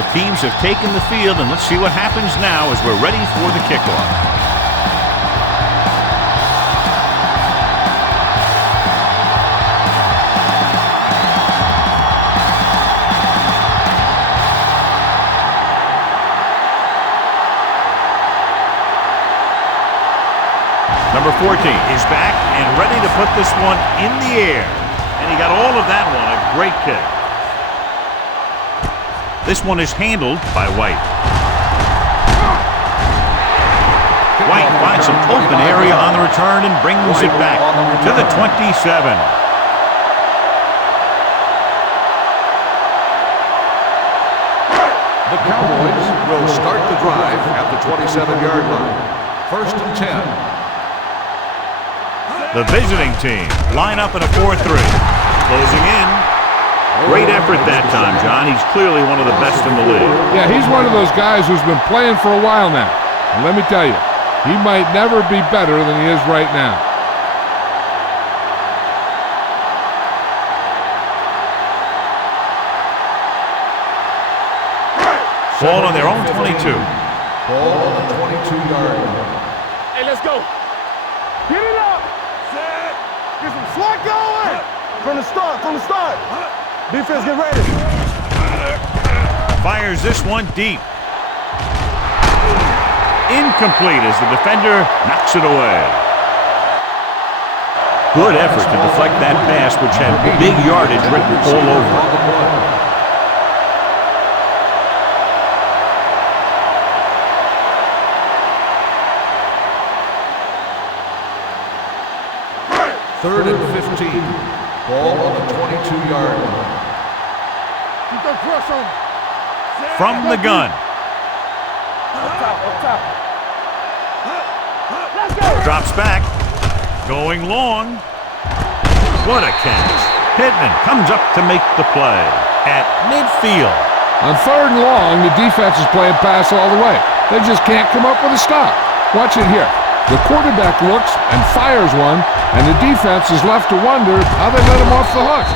Both teams have taken the field, and let's see what happens now as we're ready for the kickoff. Number 14 is back and ready to put this one in the air. And he got all of that one. A great kick. This one is handled by White. White finds some open area on the return and brings it back to the 27. The Cowboys will start the drive at the 27-yard line. 1st and 10. The visiting team line up in a 4-3. Closing in. Great effort that time, John. He's clearly one of the best in the league. Yeah, he's one of those guys who's been playing for a while now. And let me tell you, he might never be better than he is right now. Ball on their own 22. Ball on the 22-yard line. Hey, let's go. Get it up. Get some swat going. From the start. Defense, get ready. Fires this one deep. Incomplete as the defender knocks it away. Good effort to deflect that pass, which had big yardage written all over it. 3rd and 15. Ball on the 22-yard line. Keep that pressure on. From the gun. Up top. Let's go. Drops back. Going long. What a catch. Pittman comes up to make the play at midfield. On 3rd and long, the defense is playing pass all the way. They just can't come up with a stop. Watch it here. The quarterback looks and fires one, and the defense is left to wonder how they let him off the hook.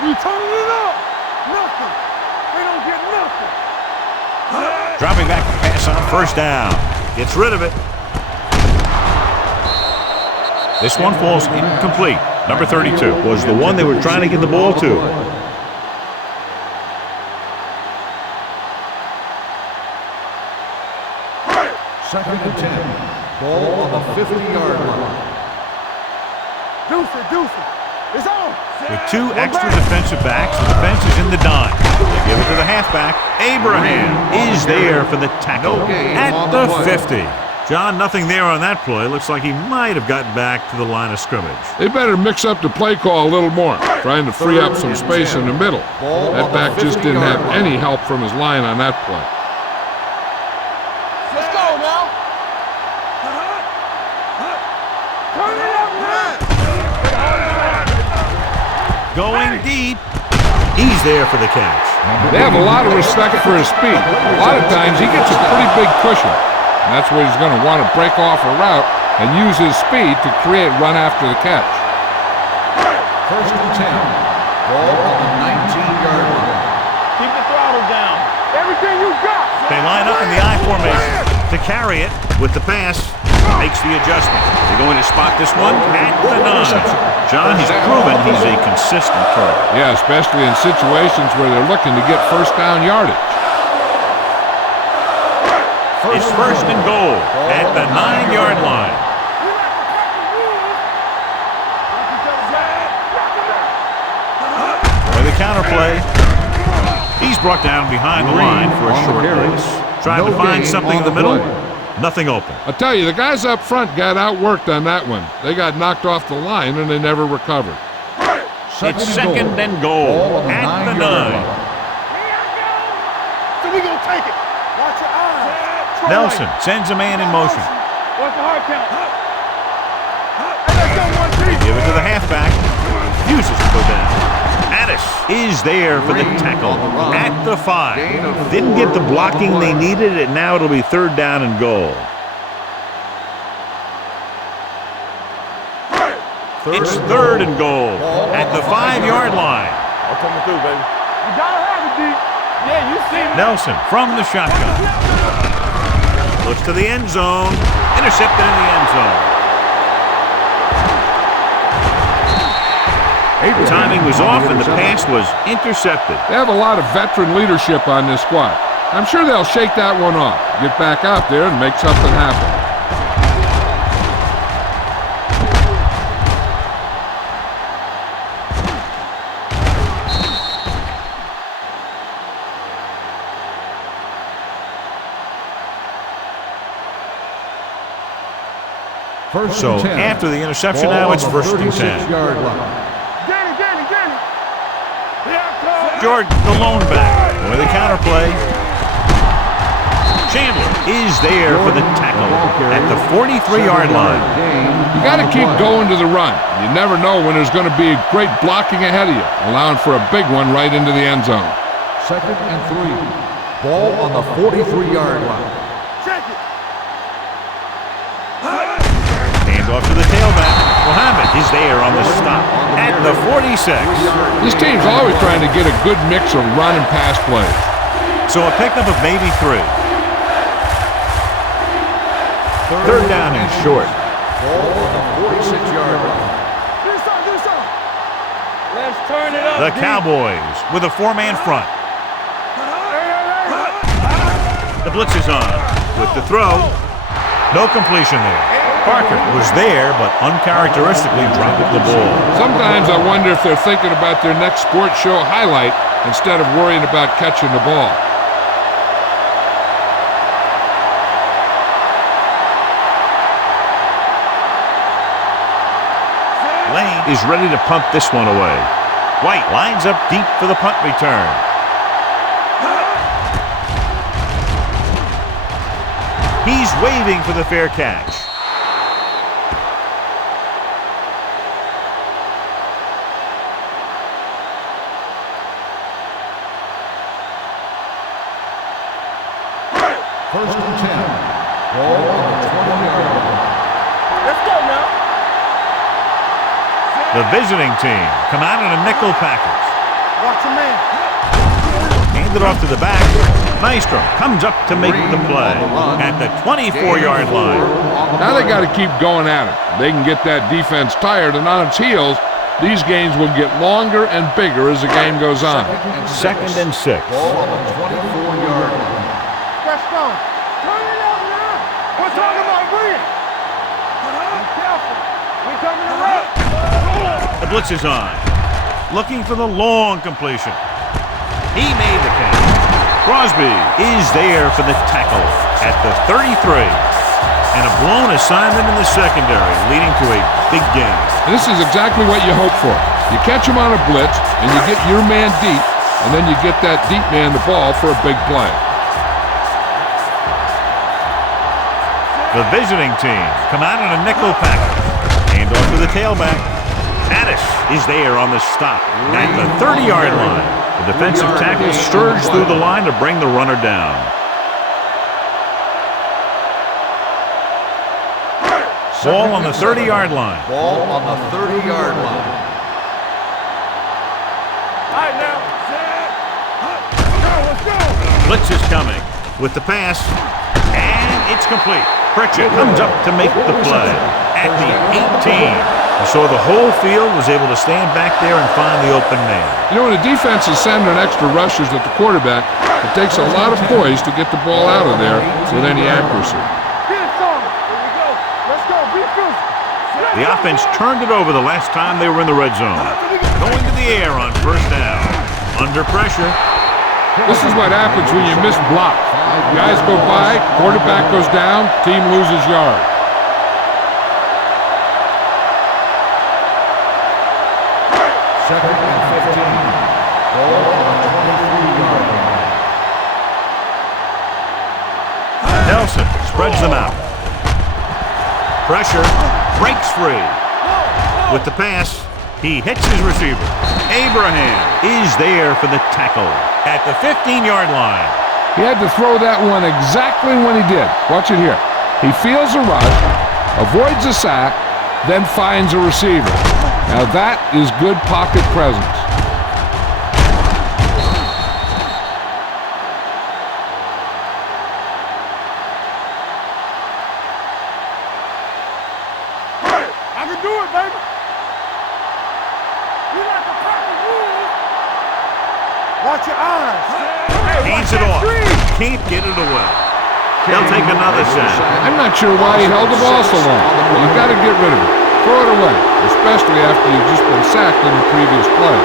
We turning it up. Nothing. They don't get nothing. Dropping back to pass on 1st down. Gets rid of it. This one falls incomplete. Number 32 was the one they were trying to get the ball to. 2nd and 10. Ball on the 50-yard line. Deuce it. It's on. With 2 extra defensive backs, the defense is in the dime. They give it to the halfback. Abraham is there for the tackle at the 50. John, nothing there on that play. Looks like he might have gotten back to the line of scrimmage. They better mix up the play call a little more, trying to free up some space in the middle. That back just didn't have any help from his line on that play. Let's go now. Turn it up, man. Going deep. He's there for the catch. They have a lot of respect for his speed. A lot of times he gets a pretty big cushion. And that's where he's going to want to break off a route and use his speed to create run after the catch. 1st and 10. Ball on the 19-yard line. Keep the throttle down. Everything you got. They line up in the I formation to carry it with the pass. Makes the adjustment. They're going to spot this one at the 9. John, he's proven he's a consistent thrower. Yeah, especially in situations where they're looking to get 1st down yardage. It's 1st and goal at the 9-yard line. For the counter play, he's brought down behind the line for a short pass. Trying to find something in the middle. Nothing open. I'll tell you, the guys up front got outworked on that one. They got knocked off the line and they never recovered. It's 2nd and goal at the 9. So we gonna take it. Watch your eyes. Nelson sends a man in motion. What's the hard count? Hey, let's go 1-3. Give it to the halfback. Refuses to go down. Addis is there for the tackle at the 5. Didn't get the blocking they needed, and now it'll be 3rd down and goal. It's third and goal at the 5-yard line. I'm coming through, baby. You gotta have it, D. Yeah, you see me. Nelson from the shotgun. Looks to the end zone. Intercepted in the end zone. Timing was off and the pass was intercepted. They have a lot of veteran leadership on this squad. I'm sure they'll shake that one off, get back out there and make something happen. So after the interception now it's first and 10. Jordan, the lone back, with a counter play. Chandler is there for the tackle at the 43-yard line. You got to keep going to the run. You never know when there's going to be great blocking ahead of you, allowing for a big one right into the end zone. 2nd and 3. Ball on the 43-yard line. Check it. Hand off to the tailback. Mohammed is there on the stop at the 46. This team's always trying to get a good mix of run and pass plays. So a pickup of maybe 3. Third down and short. Ball on the 46-yard line. Do something. Let's turn it up. The Cowboys with a 4-man front. The blitz is on with the throw. No completion there. Parker was there, but uncharacteristically dropped the ball. Sometimes I wonder if they're thinking about their next sports show highlight instead of worrying about catching the ball. Lane is ready to punt this one away. White lines up deep for the punt return. He's waving for the fair catch. First and 10. Ball on the 20-yard line. Let's go now. The visiting team come out in a nickel package. Watch your man. Hand it off to the back. Maestro comes up to make the play at the 24-yard line. Now they got to keep going at it. They can get that defense tired and on its heels. These games will get longer and bigger as the game goes on. 2nd and 6. Ball on the 24-yard line. Let's go. Turn it up now. We're talking about breathing. Be careful. We're coming to run. The blitz is on. Looking for the long completion. He made the catch. Crosby is there for the tackle at the 33. And a blown assignment in the secondary, leading to a big game. And this is exactly what you hope for. You catch him on a blitz, and you get your man deep, and then you get that deep man the ball for a big play. The visiting team come out in a nickel package. Hand off to the tailback. Addis is there on the stop at the 30-yard line. The defensive tackle surged through the line to bring the runner down. Ball on the 30-yard line. Ball on the 30-yard line. All right, now. Let's go. Blitz is coming with the pass, and it's complete. Pritchett comes up to make the play at the 18. So the whole field was able to stand back there and find the open man. You know, when the defense is sending extra rushers at the quarterback, it takes a lot of poise to get the ball out of there with any accuracy. Get it, son. Here we go. Let's go. Be physical. The offense turned it over the last time they were in the red zone. Going to the air on first down. Under pressure. This is what happens when you miss block. Guys go by, quarterback goes down, team loses yard. Second and 15. Ball on the 23-yard line. Nelson spreads them out. Pressure. Breaks free. With the pass, he hits his receiver. Abraham is there for the tackle at the 15-yard line. He had to throw that one exactly when he did. Watch it here. He feels a rush, avoids a sack, then finds a receiver. Now that is good pocket presence. I can do it, baby. You like the proper rules. Watch your eyes. Hey, Hands watch it that off. screen. Can't get it away. They'll take another shot. I'm not sure why he held the ball so long. You got to get rid of it. Throw it away, especially after you've just been sacked in the previous play.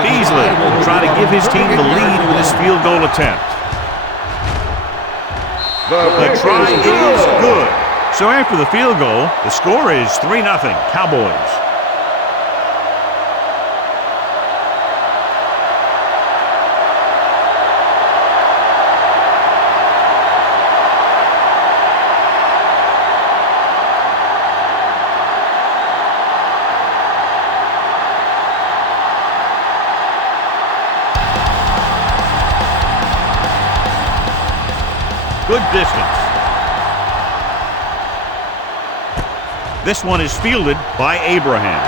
Beasley will try to give his team the lead with his field goal attempt. The try is good. So after the field goal, the score is 3-0 Cowboys. Good distance. This one is fielded by Abraham.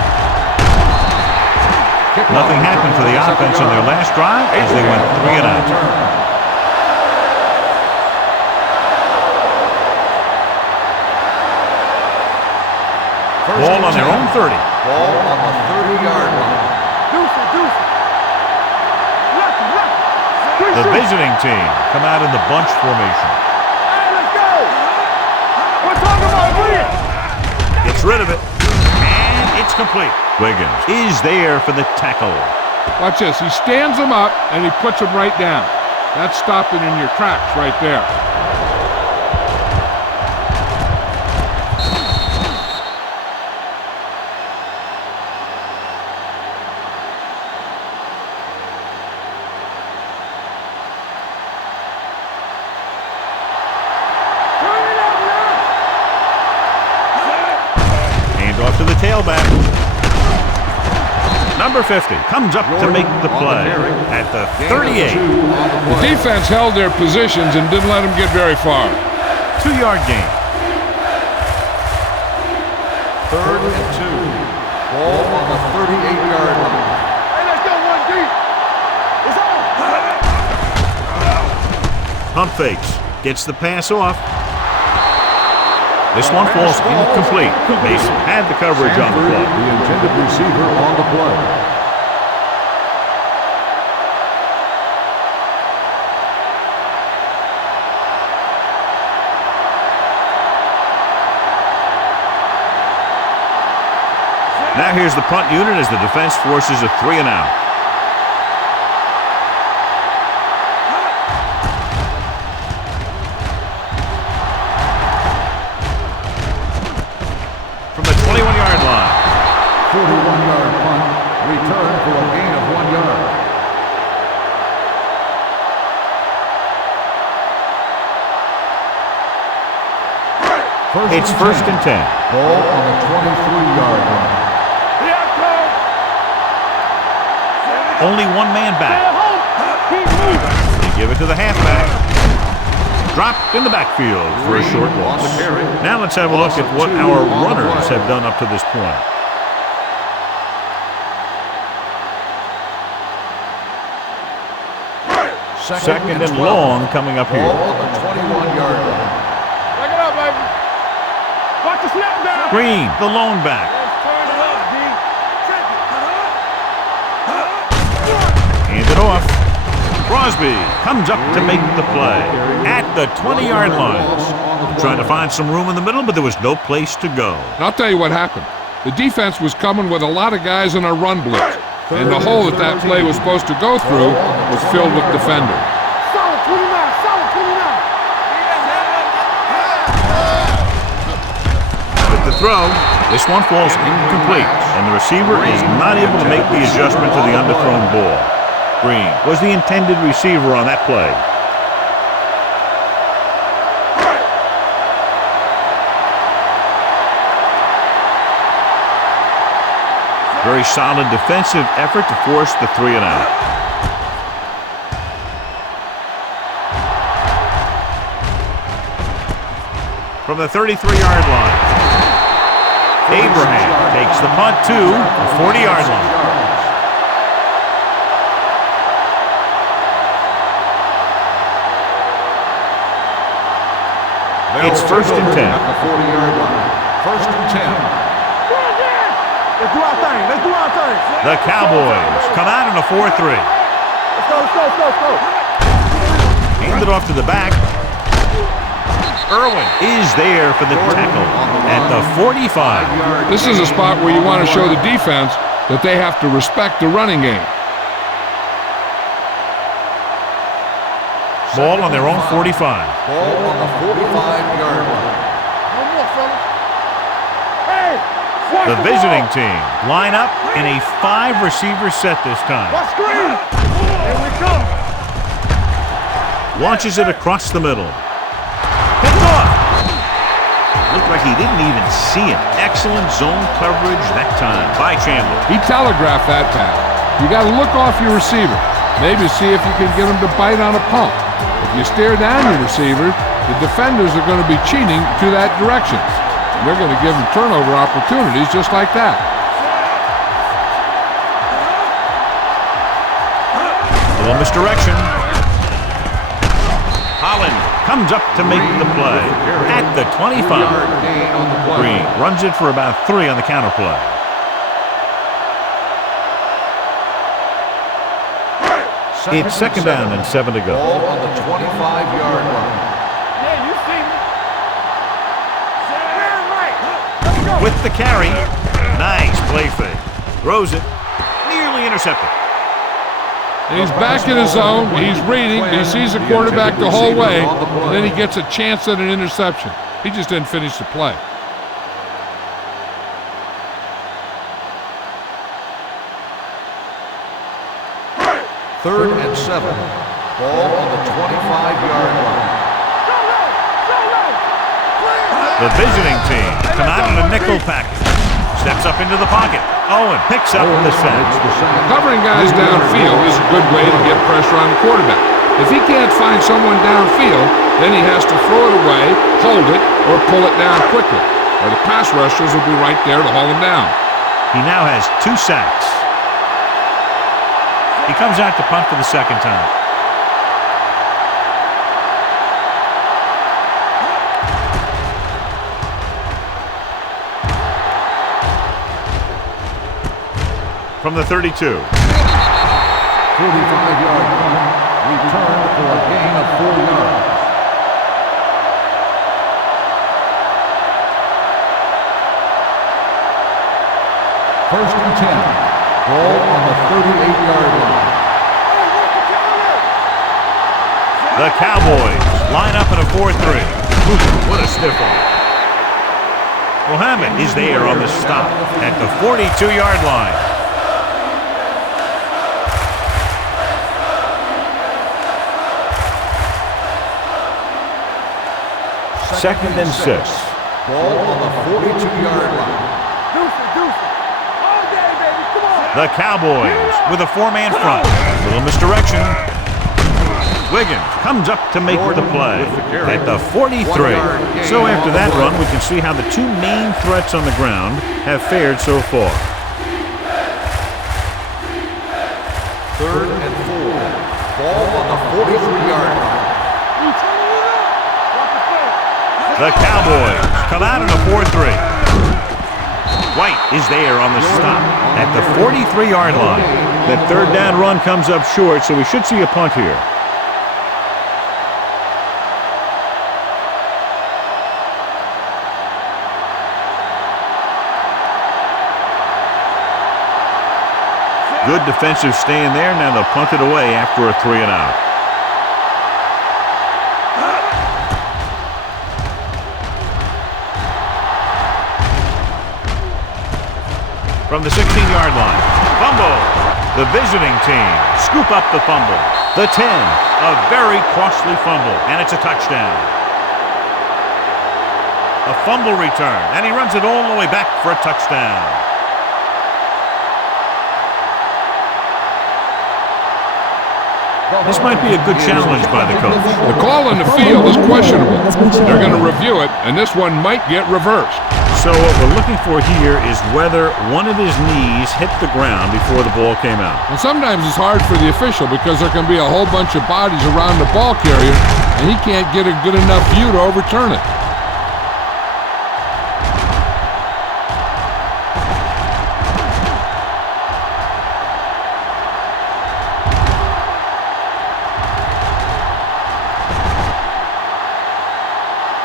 Nothing happened for the offense on their last drive as they went 3 and out. Ball on their own 30. Ball on the 30-yard line. Deuce. Left. The visiting team come out in the bunch formation. Hey, let's go. We're talking about Wiggins. Gets rid of it. And it's complete. Wiggins is there for the tackle. Watch this. He stands him up, and he puts him right down. That's stopping in your tracks right there. Off to the tailback. Number 50 comes up to make the play at the 38. The defense held their positions and didn't let them get very far. 2-yard gain. 3rd and 2. Ball on the 38-yard line. Hey, let's go one deep. It's on. Pump fakes. Gets the pass off. This one falls incomplete. Mason had the coverage on the play. The intended receiver on the play. Now here's the punt unit as the defense forces a 3 and out. From the 21-yard line. 41-yard punt. Return for a gain of 1 yard. It's 1st and 10. Ball on the 23-yard line. Only one man back. They give it to the halfback. Dropped in the backfield for a short loss. Now let's have a look at what our runners have done up to this point. Second and long coming up here. Ball on the 21-yard line. Back it up, baby. Watch the snap down. Green, the lone back. Let's turn it up, D. Hand it off. Crosby comes up to make the play at the 20-yard line. Trying to find some room in the middle, but there was no place to go. And I'll tell you what happened. The defense was coming with a lot of guys in a run blitz, and the hole that play was supposed to go through was filled with defenders. Solid 29, solid 29. With the throw, this one falls incomplete, and the receiver is not able to make the adjustment to the underthrown ball. Green was the intended receiver on that play. Very solid defensive effort to force the 3 and out. from the 33-yard line. Abraham takes the punt to the 40-yard line. It's first and 10. At the 40-yard line. First and 10. Let's do our thing. Let's do our thing. The Cowboys come out in a 4-3. Let's go, let's go, let's go, let's go. Handed off to the back. Irwin is there for the tackle at the 45. This is a spot where you want to show the defense that they have to respect the running game. Ball on their own 45. Ball on the 45-yard line. One more, fella. Hey! Watch The visiting team line up in a 5-receiver set this time. Watch screen! Here we come. Launches it across the middle. Picked off. Looked like he didn't even see him. Excellent zone coverage that time by Chandler. He telegraphed that pass. You got to look off your receiver. Maybe see if you can get him to bite on a pump. If you stare down your receiver, the defenders are going to be cheating to that direction. And they're going to give them turnover opportunities just like that. A little misdirection. Holland comes up to make the play at the 25. Green runs it for about 3 on the counter play. It's second down and 7 to go. Ball on the 25-yard line. Yeah, you see me. Stand right. Let's go. With the carry. Nice play fake. Throws it. Nearly intercepted. He's back in his zone. He's reading. He sees the quarterback the whole way. Then he gets a chance at an interception. He just didn't finish the play. Third and 7. Ball on the 25-yard line. The visiting team come out in a nickel package. Steps up into the pocket. Owen picks up the sack. Covering guys downfield is a good way to get pressure on the quarterback. If he can't find someone downfield, then he has to throw it away, hold it, or pull it down quickly. Or the pass rushers will be right there to haul him down. He now has 2 sacks. He comes out to punt for the second time. From the 32. 45-yard line. Returned for a gain of 4 yards. First and 10. Ball on the 38-yard line. The Cowboys line up in a 4-3. What a stiff arm. Mohammed is there on the stop at the 42-yard line. Second and 6. Ball on the 42-yard line. Deuce it. All day, baby. Come on. The Cowboys with a 4-man front. Little misdirection. Wiggins comes up to make the play at the 43. So after that run, we can see how the 2 main threats on the ground have fared so far. Third and 4. Ball on the 43-yard line. The Cowboys come out in a 4-3. White is there on the stop at the 43-yard line. That third down run comes up short, so we should see a punt here. Good defensive stand there. Now they'll punt it away after a 3-and-out. From the 16-yard line. Fumble. The visiting team scoop up the fumble. The 10. A very costly fumble, and it's a touchdown. A fumble return, and he runs it all the way back for a touchdown. This might be a good challenge by the coach. The call on the field is questionable. They're going to review it, and this one might get reversed. So what we're looking for here is whether one of his knees hit the ground before the ball came out. And sometimes it's hard for the official because there can be a whole bunch of bodies around the ball carrier, and he can't get a good enough view to overturn it.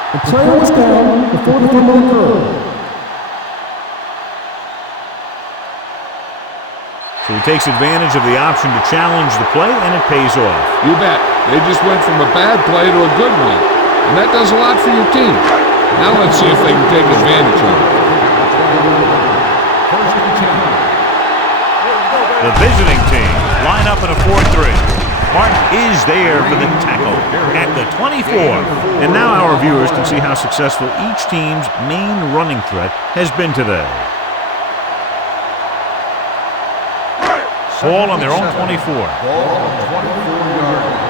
The player was down before the fumble occurred. So he takes advantage of the option to challenge the play, and it pays off. You bet. They just went from a bad play to a good one, and that does a lot for your team. Now let's see if they can take advantage of it. The visiting team line up in a 4-3. Martin is there for the tackle at the 24. And now our viewers can see how successful each team's main running threat has been today. Ball on their own 24. Ball on the 24-yard line.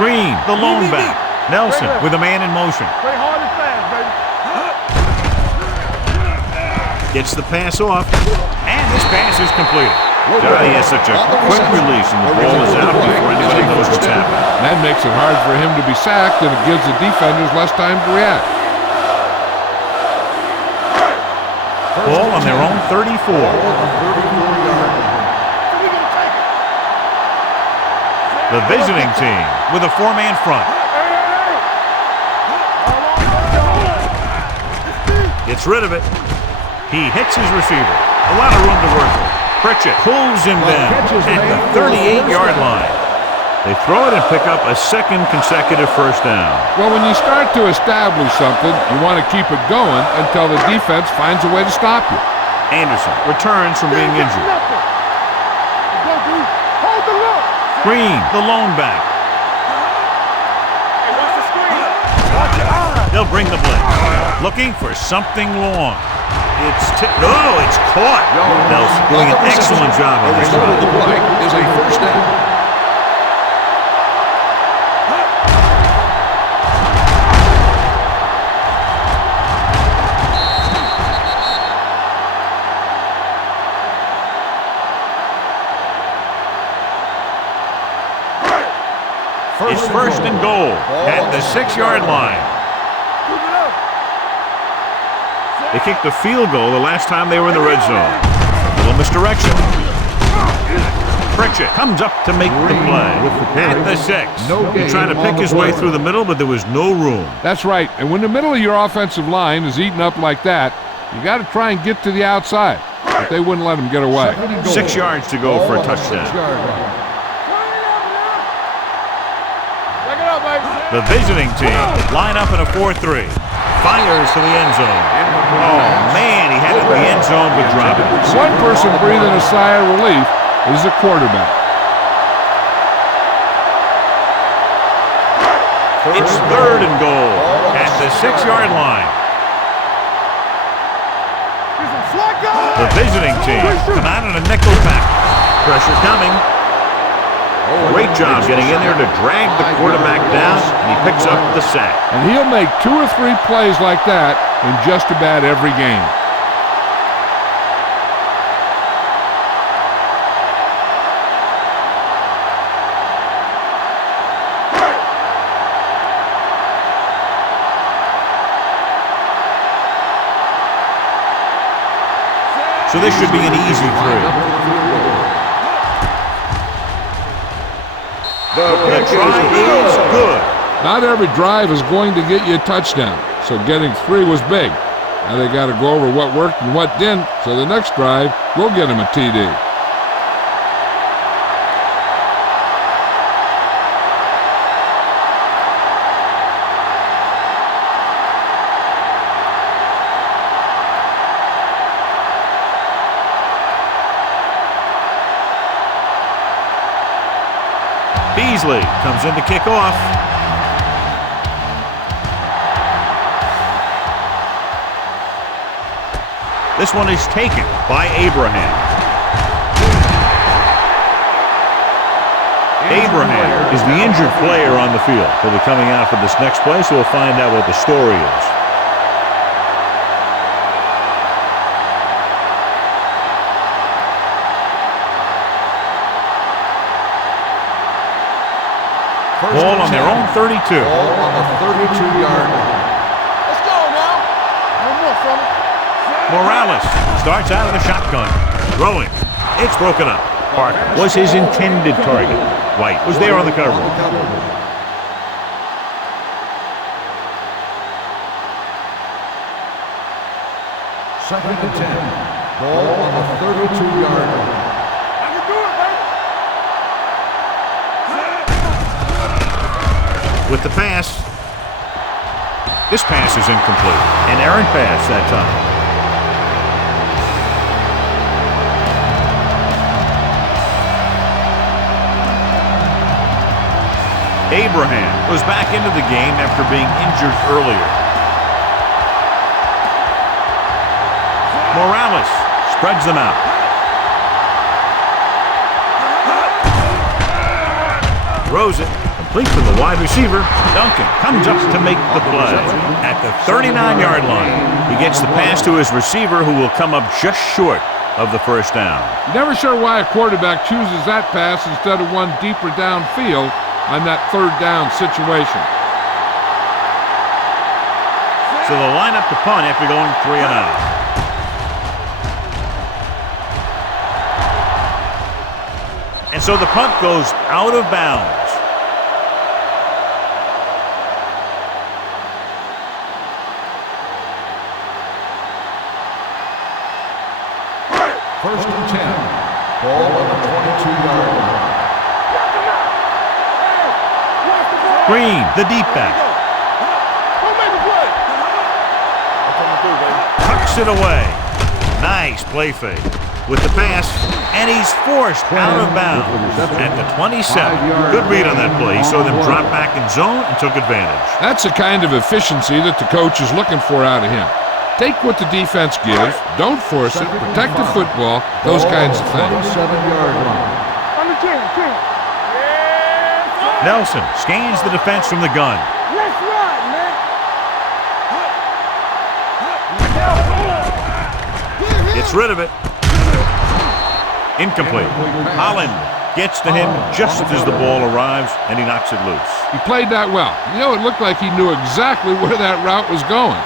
Green, the lone back. Nelson with a man in motion. Play hard and fast, baby. Gets the pass off, and this pass is completed. Johnny has such a quick release, and the ball is out before anybody knows what's happening. That makes it hard for him to be sacked, and it gives the defenders less time to react. Ball on their own 34. The visiting team with a 4-man front. Gets rid of it. He hits his receiver. A lot of room to work with. Pritchett pulls him down at the 38-yard line. They throw it and pick up a second consecutive first down. Well, when you start to establish something, you want to keep it going until the defense finds a way to stop you. Anderson returns from being injured. Hold the look. Green, the lone back. They'll bring the blitz. Looking for something long. It's caught. Nelson doing an excellent job on this one. The play is a first down. It's first and goal at the 6-yard line. They kicked the field goal the last time they were in the red zone. A little misdirection. Pritchett comes up to make the play at the 6. He tried to pick his way through the middle, but there was no room. That's right. And when the middle of your offensive line is eaten up like that, you got to try and get to the outside. But they wouldn't let him get away. 6 yards to go for a touchdown. The visiting team line up in a 4-3. Fires to the end zone. Oh, man, he had it in the end zone but dropped it. One person breathing a sigh of relief is the quarterback. It's third and goal at the 6-yard line. The visiting team come out in a nickel pack. Pressure coming. Great job getting in there to drag the quarterback down, and he picks up the sack. And he'll make 2 or 3 plays like that in just about every game. So this should be an easy 3. The try is good. Not every drive is going to get you a touchdown, so getting 3 was big. Now they got to go over what worked and what didn't, so the next drive will get them a TD. Beasley comes in to kick off. This one is taken by Abraham. Abraham is the injured player on the field. He'll be coming out for this next play, so we'll find out what the story is. Ball on their own 32. Ball on the 32-yard line. Let's go now. One more, fella. Morales starts out of the shotgun. Throwing. It's broken up. Parker was his intended target. White was there on the cover. Second and 10. Ball on the 32-yard line. I can do it, baby. With the pass. This pass is incomplete. An errant pass that time. Abraham was back into the game after being injured earlier. Morales spreads them out. Throws it. Complete for the wide receiver. Duncan comes up to make the play. At the 39-yard line, he gets the pass to his receiver, who will come up just short of the first down. Never sure why a quarterback chooses that pass instead of one deeper downfield on that third down situation. So they'll line up to punt after going 3 and out. And so the punt goes out of bounds. First and 10. Ball on the 22-yard line. Green, the deep back. Tucks it away. Nice play fake. With the pass, and he's forced out of bounds at the 27. Good read on that play. He saw them drop back in zone and took advantage. That's the kind of efficiency that the coach is looking for out of him. Take what the defense gives, don't force it, protect the football, those kinds of things. 27-yard line. On the team. Nelson scans the defense from the gun. Let's run, man. Gets rid of it. Incomplete. Holland gets to him just as the ball arrives, and he knocks it loose. He played that well. You know, it looked like he knew exactly where that route was going.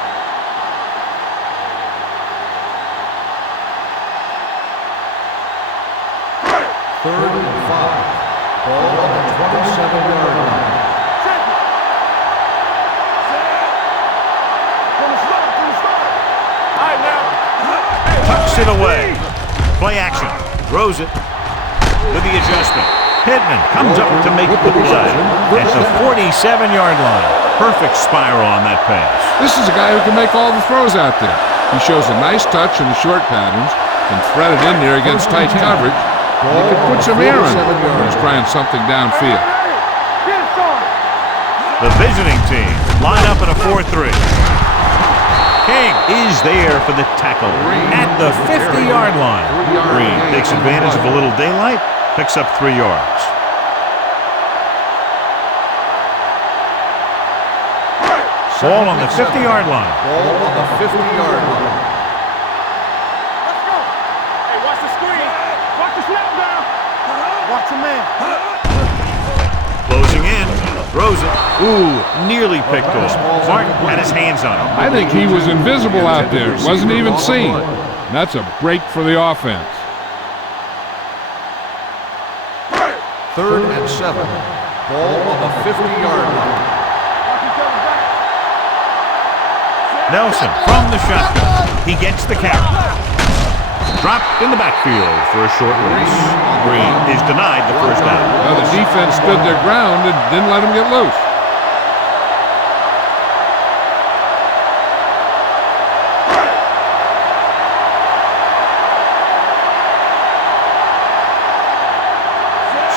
Third and 5. Ball on the 27-yard line. Tucks it away. Play action. Throws it with the adjustment. Pittman comes up to make the play at the 47-yard line. Perfect spiral on that pass. This is a guy who can make all the throws out there. He shows a nice touch in the short patterns, can thread it in there against tight coverage. He can put some air in it when he's trying something downfield. The visiting team line up in a 4-3. King is there for the tackle at the 50-yard line. Green takes advantage of a little daylight, picks up 3 yards. Ball on the 50-yard line. Ball on the 50-yard line. Let's go. Hey, watch the screen. Watch the snap down. Watch the man. Closing in. Throws it. Ooh, nearly picked off. Martin had his hands on him. I think he was invisible out there. Wasn't even seen. That's a break for the offense. Third and 7. Ball on the 50-yard line. Nelson from the shotgun. He gets the carry. Dropped in the backfield for a short release. Green is denied the first down. Well, the defense stood their ground and didn't let him get loose.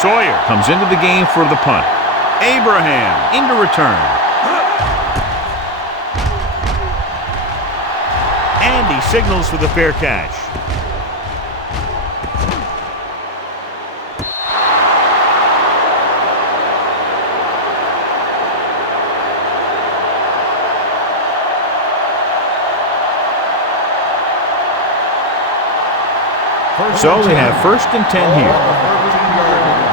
Sawyer comes into the game for the punt. Abraham into return. And he signals for the fair catch. So they have 1st and 10 Ball here. on the 13-yard line.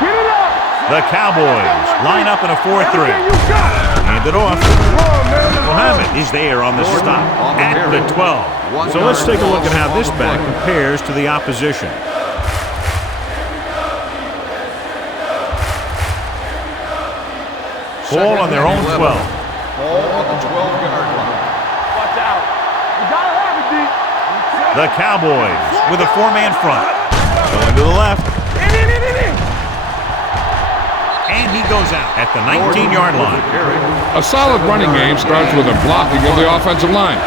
Get it up. The Cowboys line up in a 4-3. Everything you got. Hand it off. Run, man. Mohammed is there on the stop at the 12. So let's take a look at how this back compares to the opposition. Ball on their own 12. Ball on the 12-yard line. Watch out. You gotta have it, D. The Cowboys with a 4-man front. Going to the left. In. And he goes out at the 19-yard line. A solid running game starts with a blocking of the offensive line.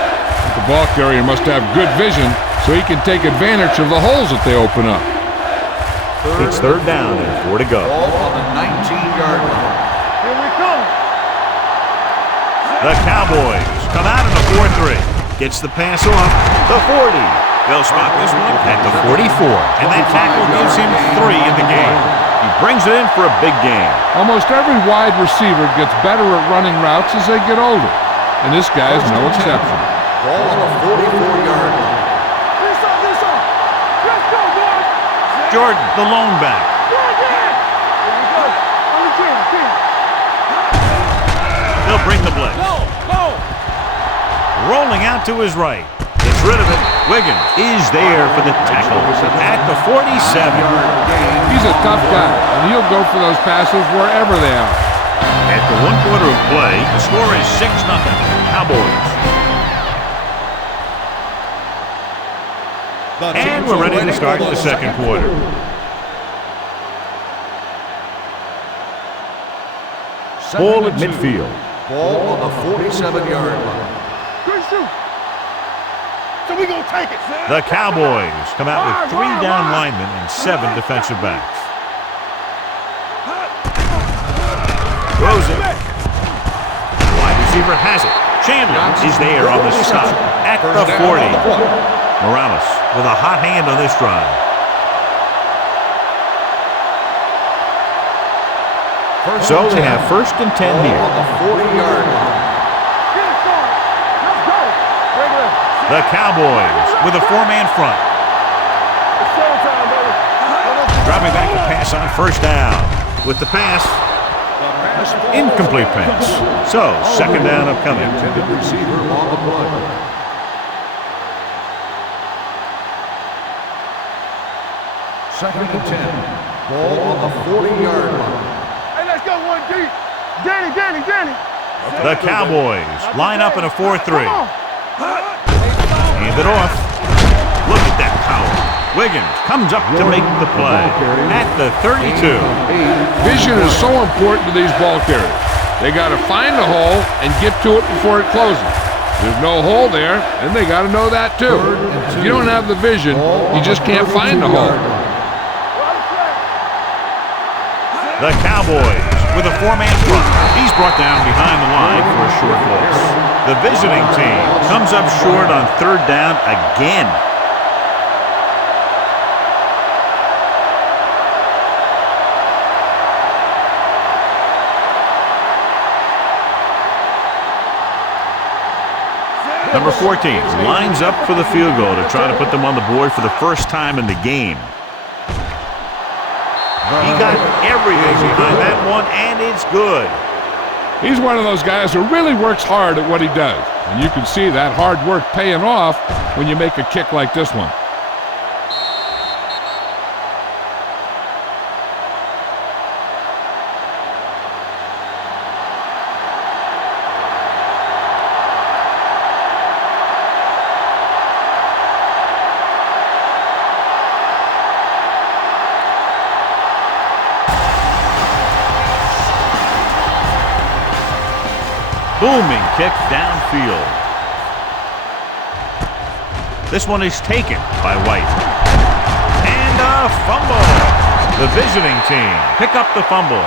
The ball carrier must have good vision so he can take advantage of the holes that they open up. It's 3rd down and 4 to go. Ball on the 19-yard line. Here we come. The Cowboys come out in a 4-3. Gets the pass off the 40. They'll spot this one at the 44. And that tackle gives him 3 in the game. He brings it in for a big game. Almost every wide receiver gets better at running routes as they get older, and this guy is no exception. Ball on the 44-yard line. This up. Let's go, boys. Jordan, the lone back. Here we go. On the 10. They'll bring the blitz. Go. Rolling out to his right. Gets rid of it. Wiggins is there for the tackle at the 47. He's a tough guy, and he'll go for those passes wherever they are. After 1 quarter of play, the score is 6-0. Cowboys. And we're ready to start the second quarter. Ball at midfield. Ball on the 47-yard line. Good shoot. So we gonna take it. The Cowboys come out with 3 down linemen and 7 defensive backs. Throws it. Wide receiver has it. Chandler is there on the stop at the 40. Morales with a hot hand on this drive. So they have 1st and 10 here. On the 40-yard line. Get it started. Let's go. Regular. The Cowboys with a 4-man front. It's showtime, baby. Dropping back to pass on 1st down. With the pass, incomplete pass. So 2nd down upcoming. Intended receiver on the play. Second and 10. Ball on the 40-yard line. Hey, let's go, 1D. Danny. The Cowboys line up in a 4-3. Come on. Hand it off. Look at that power. Wiggins comes up to make the play at the 32. Vision is so important to these ball carriers. They got to find the hole and get to it before it closes. There's no hole there, and they got to know that too. If you don't have the vision, you just can't find the hole. The Cowboys with a 4-man front. He's brought down behind the line for a short loss. The visiting team comes up short on 3rd down again. Number 14 lines up for the field goal to try to put them on the board for the first time in the game. He got everything behind that one, and it's good. He's one of those guys who really works hard at what he does. And you can see that hard work paying off when you make a kick like this one. Booming kick downfield. This one is taken by White. And a fumble. The visiting team pick up the fumble.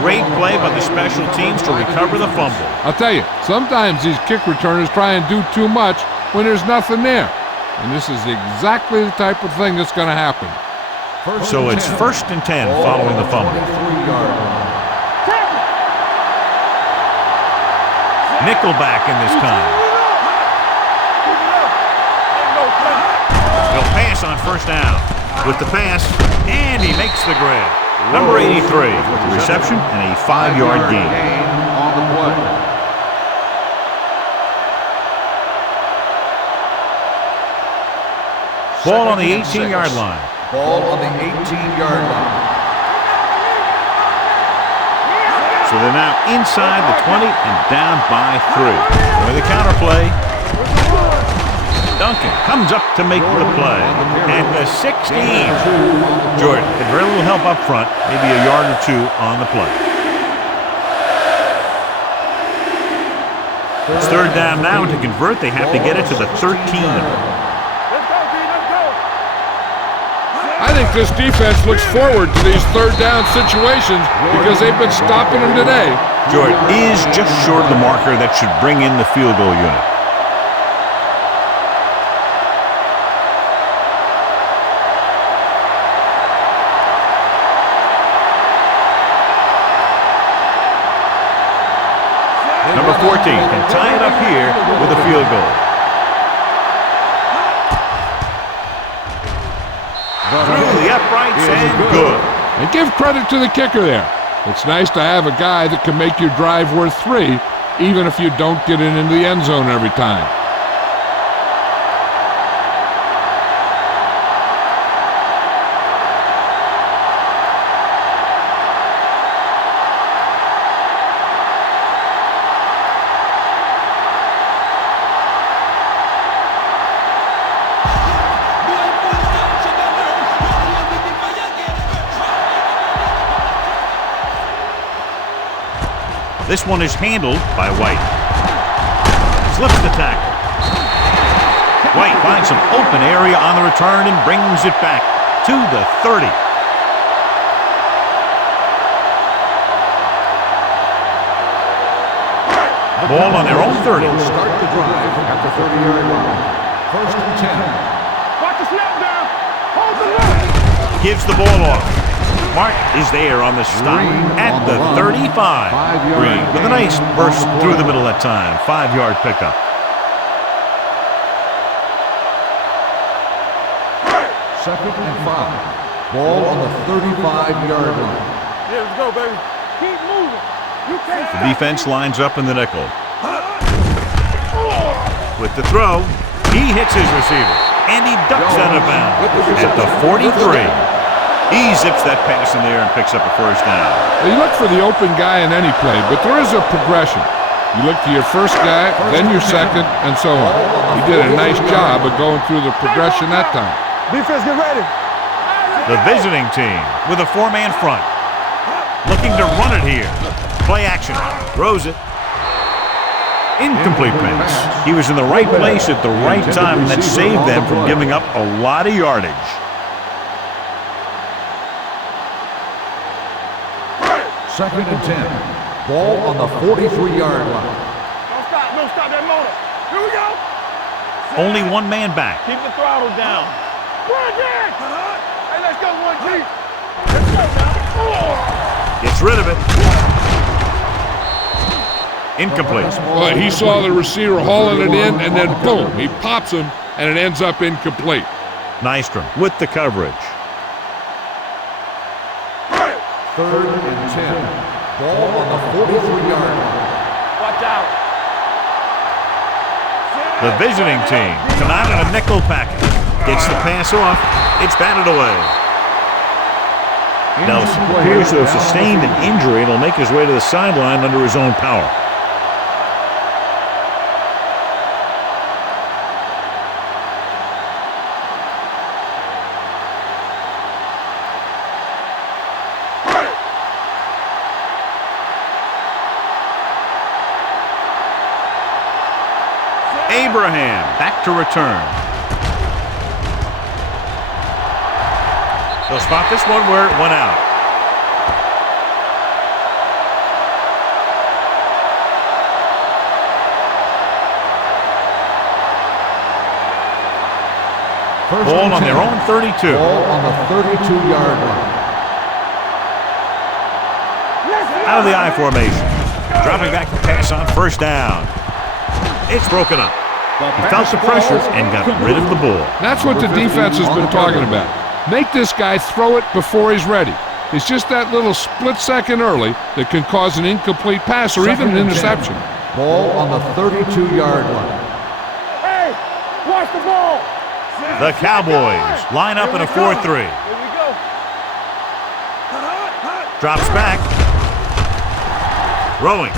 Great play by the special teams to recover the fumble. I'll tell you, sometimes these kick returners try and do too much when there's nothing there. And this is exactly the type of thing that's going to happen. So it's 1st and 10 following the fumble. Nickelback in this time. pass on first down. With the pass, and he makes the grab. Number 83 with the reception and a 5-yard gain. On the play. Ball on the 18-yard line. Ball on the 18-yard line. So they're now inside the 20 and down by 3. With the counter play, Duncan comes up to make the play at the 16. Jordan had very little help up front, maybe a yard or 2 on the play. It's third down now. To convert, they have to get it to the 13. I think this defense looks forward to these third down situations because they've been stopping them today. Jordan is just short of the marker that should bring in the field goal unit. Number 14 can tie it up here with a field goal. Through the uprights and good. And give credit to the kicker there. It's nice to have a guy that can make your drive worth 3, even if you don't get it into the end zone every time. This one is handled by White. Slips the tackle. White finds some open area on the return and brings it back to the 30. Ball on their own 30. Start the drive at the 30-yard line. First and 10. Watch the snap down. Hold the line. Gives the ball off. Mark is there on the stop at the 35. Green with a nice burst through the middle that time. 5-yard pickup. Second and 5. Ball on the 35-yard line. Yeah, let's go, baby. Keep moving. You can't The defense lines up in the nickel. With the throw, he hits his receiver, and he ducks out of bounds at the 43. He zips that pass in there and picks up a first down. You look for the open guy in any play, but there is a progression. You look for your first guy, then your second, and so on. He did a nice job of going through the progression that time. Defense, get ready. The visiting team with a 4-man front. Looking to run it here. Play action. Throws it. Incomplete pass. He was in the right place at the right time, and that saved them from giving up a lot of yardage. Second and 10. Ball on the 43-yard line. Don't stop that motor. Here we go. Only one man back. Keep the throttle down. Run again. Hey, let's go, 1G. Let's go now. Gets rid of it. Incomplete. Well, he saw the receiver hauling it in, and then boom, he pops him, and it ends up incomplete. Nystrom with the coverage. Third and 10. Ball on the 43-yard line. Watch out. The visiting team come out in a nickel package. Gets the pass off. It's batted away. Nelson appears to have sustained an injury and will make his way to the sideline under his own power. Abraham back to return. They'll spot this one where it went out. Ball on their own 32. Ball on the 32-yard line. Out of the I formation. Dropping back to pass on first down. It's broken up. He felt the pressure and got rid of the ball. That's what the defense has been talking about. Make this guy throw it before he's ready. It's just that little split second early that can cause an incomplete pass or even an interception. Ball on the 32-yard line. Hey, watch the ball. The Cowboys line up in a 4-3. Here we go. Drops back. Throwing.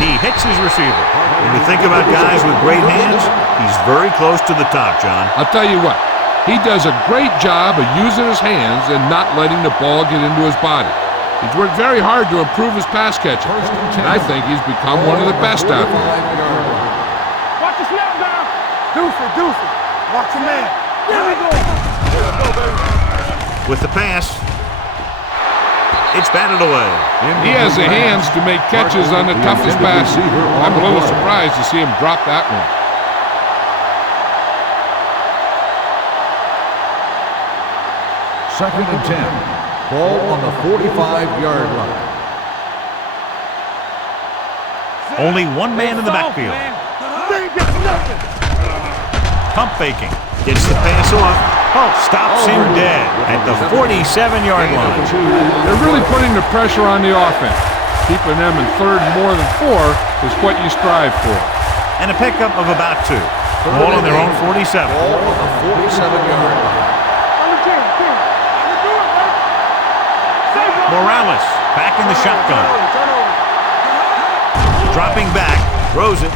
He hits his receiver. When you think about guys with great hands, he's very close to the top, John. I'll tell you what, he does a great job of using his hands and not letting the ball get into his body. He's worked very hard to improve his pass catching, and I think he's become one of the best out there. Watch the snap down. Deuce. Watch the man. There we go. There we go, baby. With the pass, it's batted away. He has the hands to make catches on the toughest passes. I'm a little surprised to see him drop that one. Second and 10. Ball on the 45-yard line. Only one man in the backfield. They ain't getting nothing. Pump faking. Gets the pass off. Stops him dead at the 47-yard line. They're really putting the pressure on the offense. Keeping them in third and more than 4 is what you strive for. And a pickup of about 2. Ball on their own 47. Ball on the 47-yard line. Morales back in the shotgun. Dropping back. Throws it.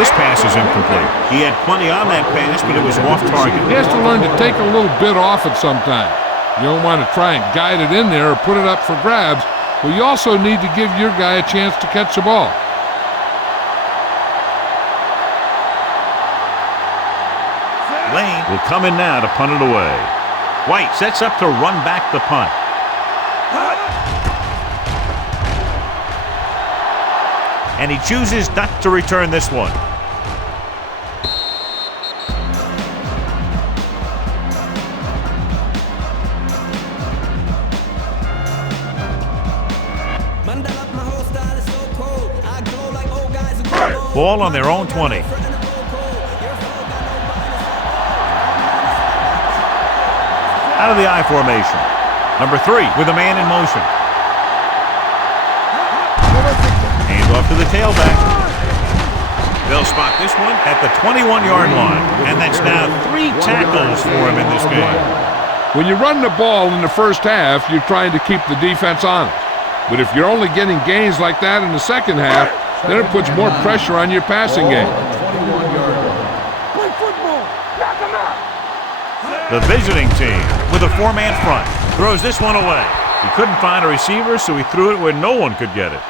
This pass is incomplete. He had plenty on that pass, but it was off target. He has to learn to take a little bit off it sometime. You don't want to try and guide it in there or put it up for grabs, but you also need to give your guy a chance to catch the ball. Lane will come in now to punt it away. White sets up to run back the punt. And he chooses not to return this one. Ball on their own 20. Out of the I formation. Number 3 with a man in motion. Hand off to the tailback. They'll spot this one at the 21-yard line. And that's now 3 tackles for him in this game. When you run the ball in the first half, you're trying to keep the defense honest. But if you're only getting gains like that in the second half, then it puts more pressure on your passing game. Play football. Knock him out. The visiting team with a 4-man front throws this one away. He couldn't find a receiver, so he threw it where no one could get it.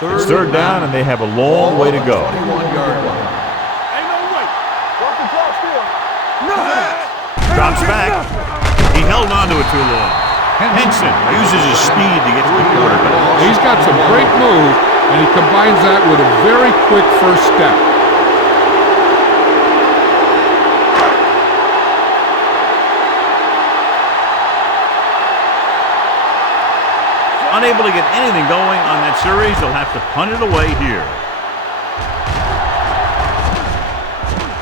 It's third down, and they have a long way to go. Ain't no way. Walk the clock still. Drops back. He held on to it too long. Henson uses his speed to get to the quarterback. He's got some great move, and he combines that with a very quick first step. Unable to get anything going on that series, they'll have to punt it away here.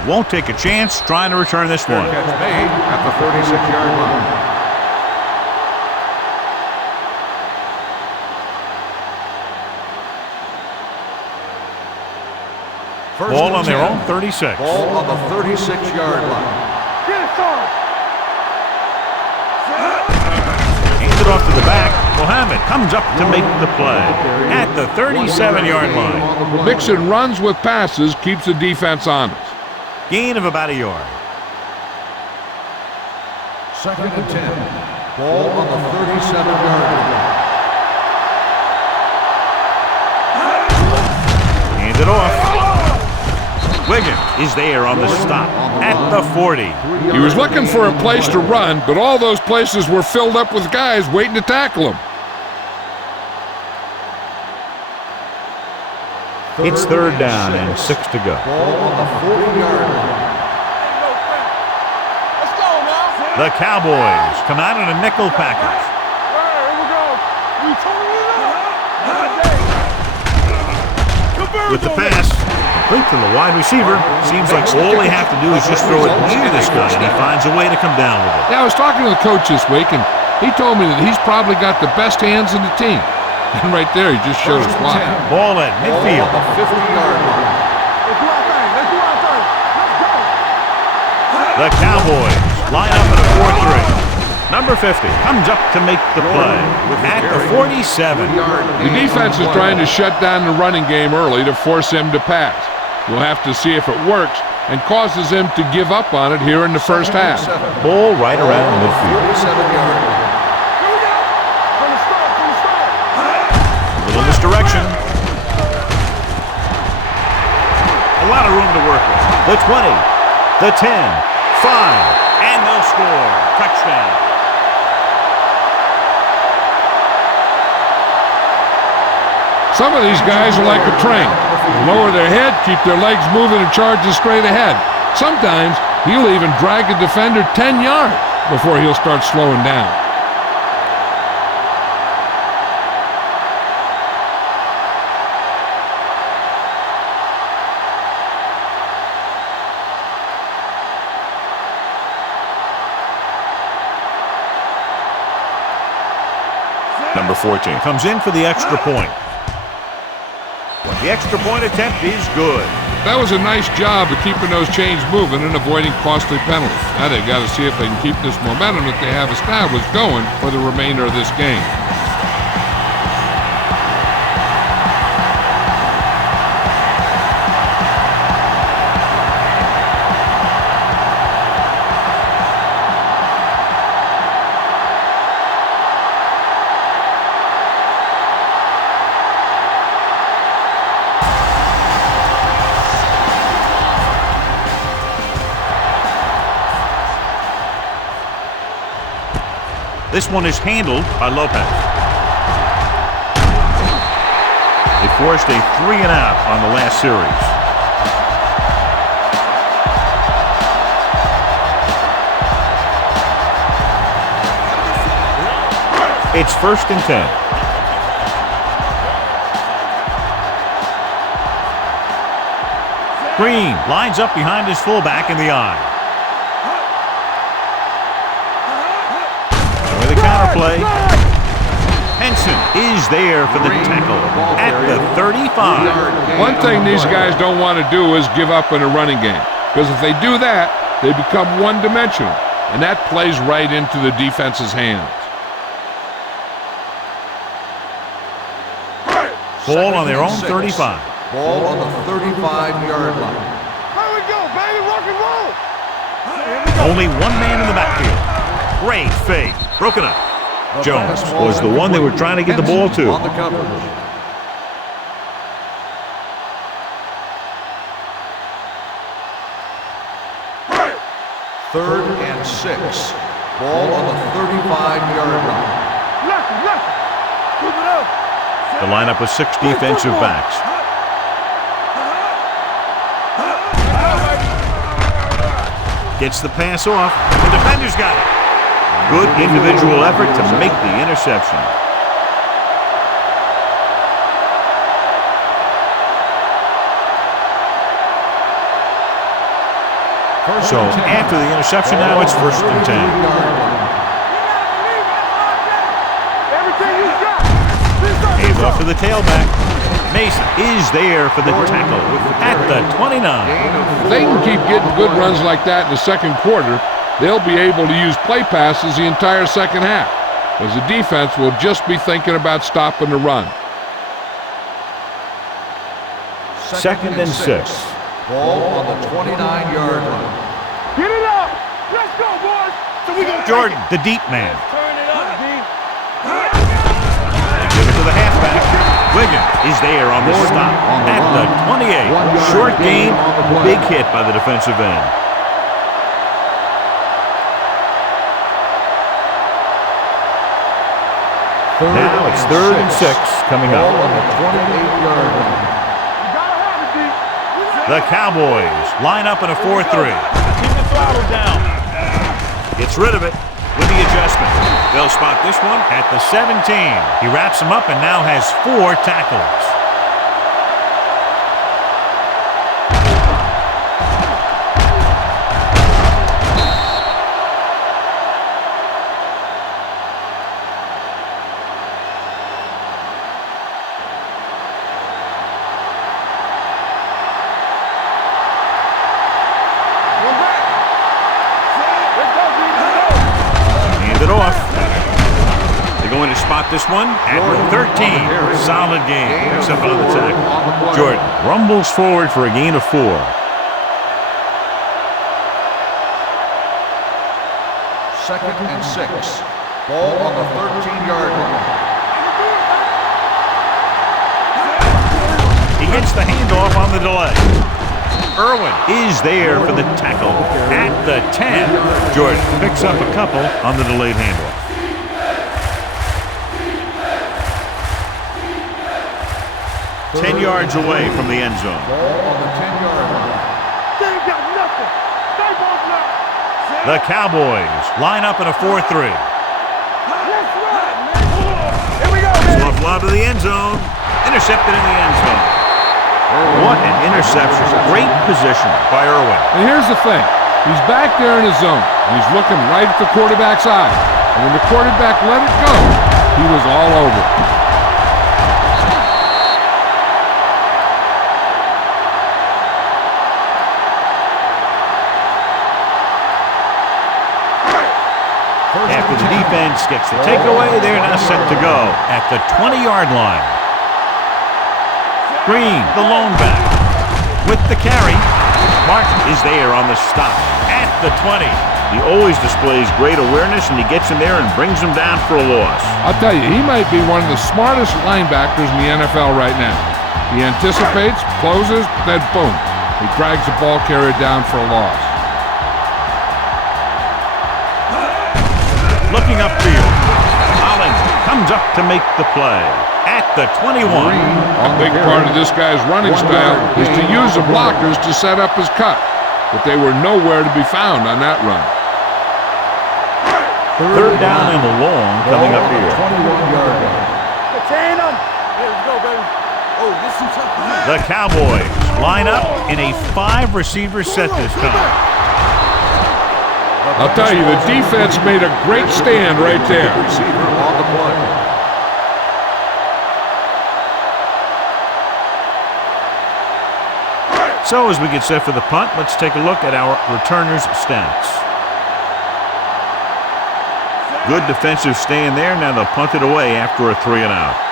Won't take a chance trying to return this one. Catch made at the 36-yard line. Ball on their own 36. Ball on the 36-yard line. Get it started. Hands it off to the back. Mohammed comes up to make the play at the 37-yard line. Mixing runs with passes keeps the defense honest. Gain of about a yard. Second and 10. Ball on the 37-yard line. Hand it off. Wiggins is there on the stop at the 40. He was looking for a place to run, but all those places were filled up with guys waiting to tackle him. It's third down and 6 to go. Ball on the 40-yard line. Let's go now. The Cowboys come out in a nickel package. With the pass, complete to the wide receiver. Seems like all they have to do is just throw it near this guy, and he finds a way to come down with it. Yeah, I was talking to the coach this week, and he told me that he's probably got the best hands in the team. And right there, he just showed us why. Ball at midfield. Ball on the 50-yard line. The Cowboys line up in a 4-3. Number 50 comes up to make the play at the 47. The defense is trying to shut down the running game early to force him to pass. We'll have to see if it works and causes him to give up on it here in the first half. Ball right around midfield. 47-yard line. A little misdirection. A lot of room to work with. The 20, the 10, 5, and they'll score. Touchdown. Some of these guys are like a train. They lower their head, keep their legs moving, and charging straight ahead. Sometimes he'll even drag a defender 10 yards before he'll start slowing down. Number 14 comes in for the extra point. The extra point attempt is good. That was a nice job of keeping those chains moving and avoiding costly penalties. Now they've got to see if they can keep this momentum that they have established going for the remainder of this game. This one is handled by Lopez. They forced a 3-and-out on the last series. It's 1st and 10. Green lines up behind his fullback in the eye. Counterplay. Henson is there for the tackle at the 35. One thing these guys don't want to do is give up in a running game, because if they do that, they become one-dimensional, and that plays right into the defense's hands. Ball on their own 35. Ball on the 35-yard line. Here we go, baby, rock and roll. Only one man in the backfield. Great fake. Broken up. Jones was the one they were trying to get the ball to. On the coverage. Third and 6. Ball on the 35-yard line. The lineup of 6 defensive backs. Gets the pass off. The defender's got it. Good individual effort to make the interception. So after the interception now, it's 1st and 10. Hands off to the tailback. Mason is there for the tackle at the 29. If they can keep getting good runs like that in the second quarter, they'll be able to use play passes the entire second half, as the defense will just be thinking about stopping the run. 2nd and 6. Ball on the 29-yard line. Get it up. Let's go, boys. So we gonna Jordan, the deep man. turn it up, D. They give it to the halfback. Wiggins is there on the stop at the 28. Short gain, big hit by the defensive end. Now it's 3rd and 6 coming up. Ball on the 28-yard line. You gotta have it, D. The Cowboys line up in a 4-3. Keep the throttle down. Gets rid of it with the adjustment. The They'll spot this one at the 17. He wraps him up and now has 4 tackles. It off. They're going to spot this one at 13. Solid game. Picks up another tackle. Jordan rumbles forward for a gain of 4. Second and 6. Ball on the 13-yard line. He gets the handoff on the delay. Irwin is there for the tackle at the 10. Jordan picks up a couple on the delayed handoff. Ten yards away from the end zone. Ball on the 10-yard line. They ain't got nothing. They won't know. The Cowboys line up in a 4-3. Let's run, man. Here we go, man. Slough lob to the end zone. Intercepted in the end zone. What an interception. Great position by Irwin. And here's the thing. He's back there in his zone. And he's looking right at the quarterback's eye. And when the quarterback let it go, he was all over it. After the defense gets the takeaway, they're now set to go at the 20-yard line. Green, the lone back, with the carry. Martin is there on the stop at the 20. He always displays great awareness, and he gets in there and brings him down for a loss. I'll tell you, he might be one of the smartest linebackers in the NFL right now. He anticipates, closes, then boom. He drags the ball carrier down for a loss. Looking upfield, Collins comes up to make the play at the 21. A big part of this guy's running style is to use the blockers to set up his cut, but they were nowhere to be found on that run. Third down and long coming up here. 21-yard line. Contain them. Here we go, baby. Oh, this is tough. The Cowboys line up in a 5-receiver set this time. I'll tell you, the defense made a great stand right there. Receiver on the play. So as we get set for the punt, let's take a look at our returners' stats. Good defensive stand there. Now they'll punt it away after a 3-and-out.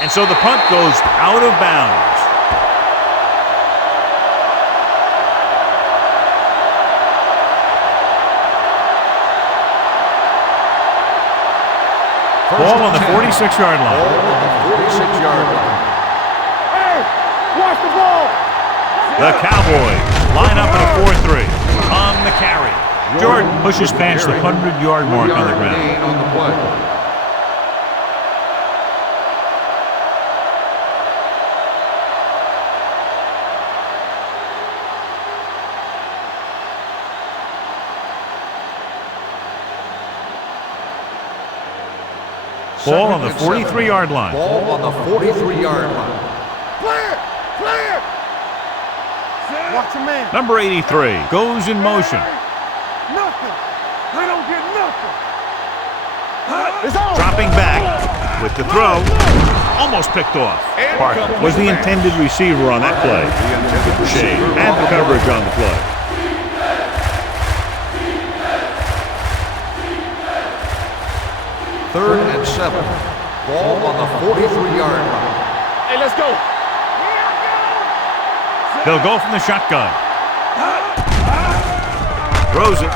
And so the punt goes out of bounds. Ball on the 46-yard line. Ball on the 46-yard line. Hey, watch the ball. The Cowboys line up in a 4-3 on the carry. Jordan pushes past the 100-yard mark on the ground. Gain on the play. Ball on the 43-yard line. Ball on the 43-yard line. Clear. Clear. Watch your man. Number 83 goes in motion. Nothing. They don't get nothing. It's on. Dropping back with the throw. Almost picked off. Parker was the intended receiver on that play. Shea had the coverage on the play. Third and 7. Ball on the 43-yard line. Hey, let's go. They'll go from the shotgun. Throws it.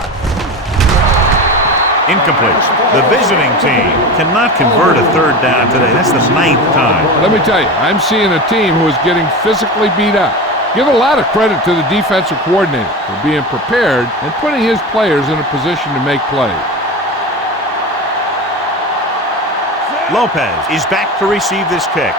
Incomplete. The visiting team cannot convert a third down today. That's the 9th time. Let me tell you, I'm seeing a team who is getting physically beat up. Give a lot of credit to the defensive coordinator for being prepared and putting his players in a position to make plays. Lopez is back to receive this kick.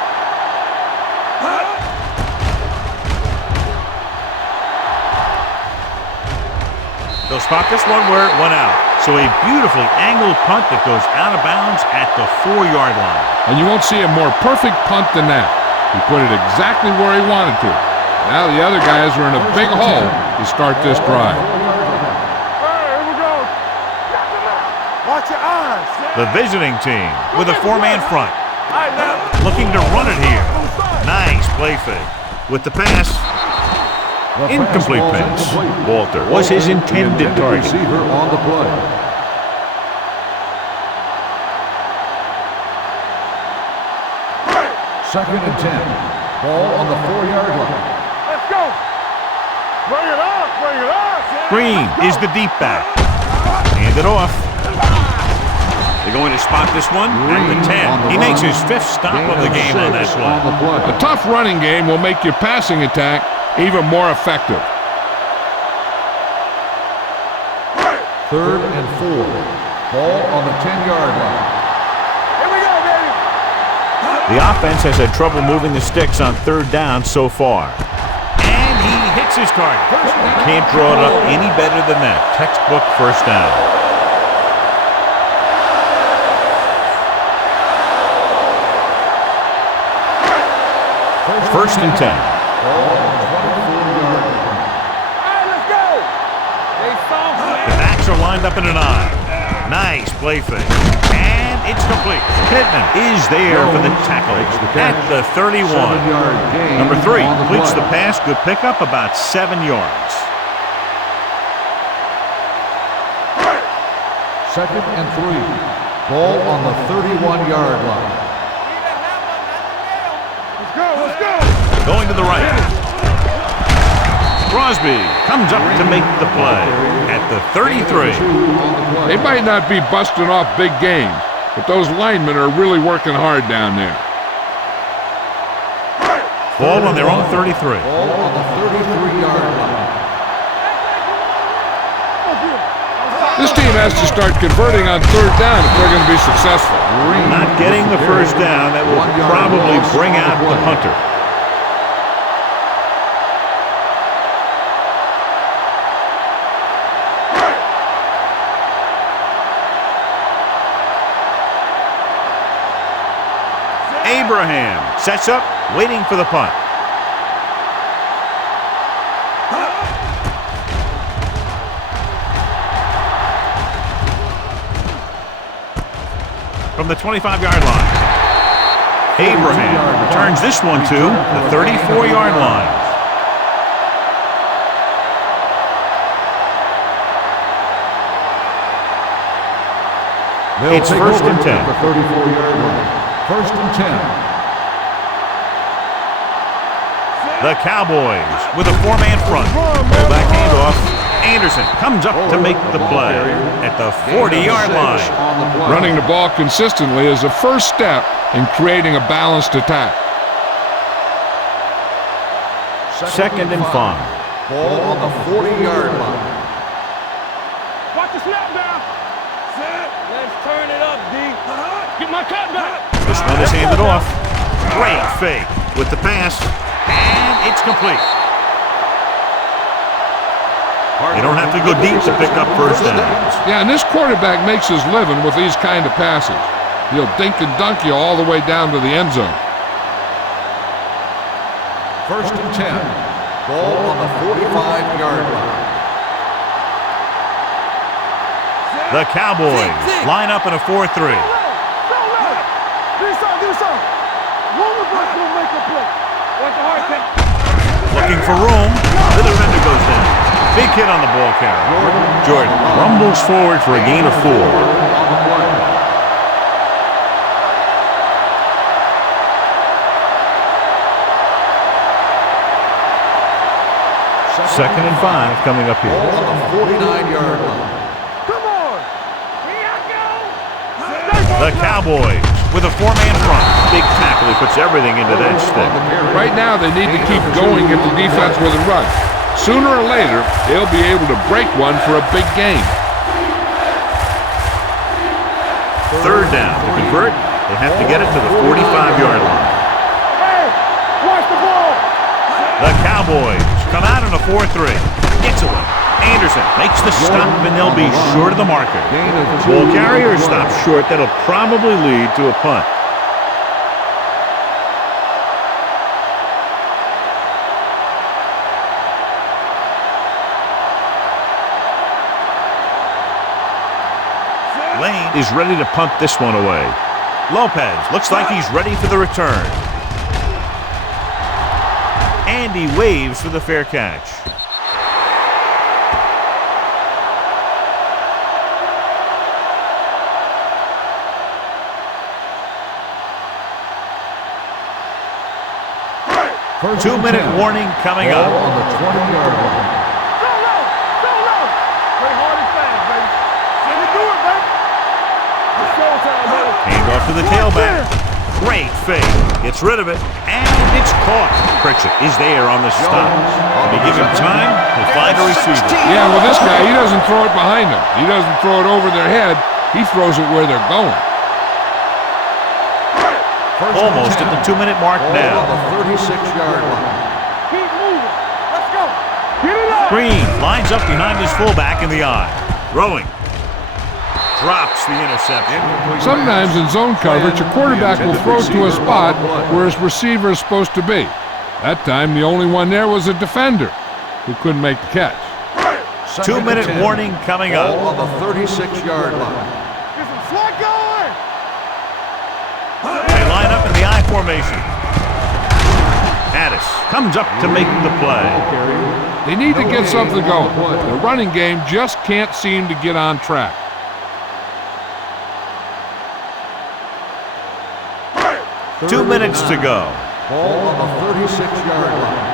They'll spot this one where it went out. So a beautifully angled punt that goes out of bounds at the 4-yard line. And you won't see a more perfect punt than that. He put it exactly where he wanted to. Now the other guys are in a big hole to start this drive. Hey, here we go. Watch your eyes. The visiting team with a 4-man front. All right, now. Looking to run it here. Nice play fake. With the pass. Incomplete pass. Walter was his intended target. Receiver on the play. Second and 10. Ball on the 4-yard line. Let's go. Bring it up. Bring it up. Green is the deep back. Hand it off. They're going to spot this one at the 10. He makes his 5th stop of the game on that play. A tough running game will make your passing attack even more effective. Third and 4. Ball on the 10-yard line. Here we go, baby. The offense has had trouble moving the sticks on 3rd down so far. And he hits his target. Can't draw it up any better than that. Textbook first down. First and 10. All right, let's go. The backs are lined up in an eye. Nice play fake. And it's complete. Pittman is there for the tackle at the 31. Number 3 completes the pass. Good pickup, about 7 yards. Second and 3. Ball on the 31-yard line. Let's go. Going to the right. Crosby comes up to make the play at the 33. They might not be busting off big games, but those linemen are really working hard down there. Ball on their own 33. Ball on the 33-yard line. This team has to start converting on 3rd down if they're going to be successful. Not getting the first down, that will probably bring out the punter. Abraham sets up, waiting for the punt. From the 25-yard line. Abraham returns this one to the 34-yard line. It's first and 10. The 34-yard line. First and 10. The Cowboys with a 4-man front. Fullback handoff. Anderson comes up to make the play at the 40-yard line. Running the ball consistently is the first step in creating a balanced attack. Second and 5. Ball on the 40-yard line. Watch the snap now. Let's turn it up, D. Get my cut back. This one is handed off. Great fake with the pass. And it's complete. They don't have to go deep to pick up first downs. Yeah, and this quarterback makes his living with these kind of passes. He'll dink and dunk you all the way down to the end zone. First and 10. Ball on the 45-yard line. The Cowboys line up in a 4-3. Give me some. Roman Bush will make a play. Watch the hard kick. Looking for room. The defender goes down. Big hit on the ball carrier. Jordan rumbles forward for a gain of 4. Second and 5 coming up here. Ball on the 49-yard line. Come on. The Cowboys with a 4-man front. Big tackle. He puts everything into that stick. Right now, they need to keep going at the defense with a run. Sooner or later, they'll be able to break one for a big game. Third down. To convert, they have to get it to the 45-yard line. Hey, watch the ball. The Cowboys come out in a 4-3. Gets away. Anderson makes the stop, and they'll be short of the marker. Gain of 2 Ball carrier yards. stops short. That'll probably lead to a punt. Lane is ready to punt this one away. Lopez looks like he's ready for the return. And he waves for the fair catch. First 2-minute and 10. warning coming Ball up. on the 20-yard line. Go low! Go low! Play hard and fast, baby. Can you do it, baby? It's showtime, baby. Hand off to the tailback. Great fake. Gets rid of it. And it's caught. Pritchett is there on the stop. When you give him time, he'll find a receiver. Yeah, well, this guy, he doesn't throw it behind them. He doesn't throw it over their head. He throws it where they're going. First Almost and at 10. the 2-minute mark Ball now. on the 36-yard line. Keep moving. Let's go. Get it up. Green lines up behind his fullback in the eye. Throwing. Drops the interception. Sometimes in zone coverage, a quarterback will throw to a spot where his receiver is supposed to be. That time, the only one there was a defender who couldn't make the catch. 2-minute warning coming Ball up. on the 36-yard line. Get some slot going. They line up in the I formation. Addis comes up to make the play. They need to get something going. The running game just can't seem to get on track. 2 minutes to go. Ball on the 36-yard line.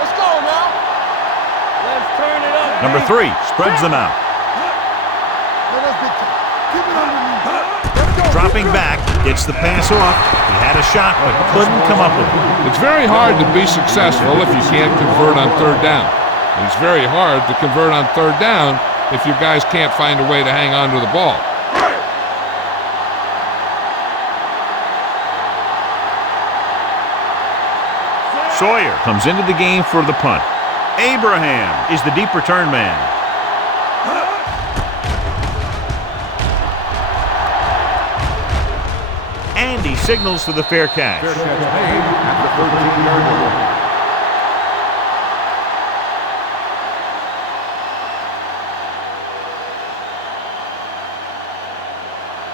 Let's go now. Let's turn it up. Number 3 spreads them out. Keep it underneath. Let's go. Dropping back, gets the pass off. He had a shot, but couldn't come up with it. It's very hard to be successful if you can't convert on third down. And it's very hard to convert on third down if your guys can't find a way to hang on to the ball. Sawyer comes into the game for the punt. Abraham is the deep return man. And he signals for the fair catch. Fair catch made at the 13-yard line.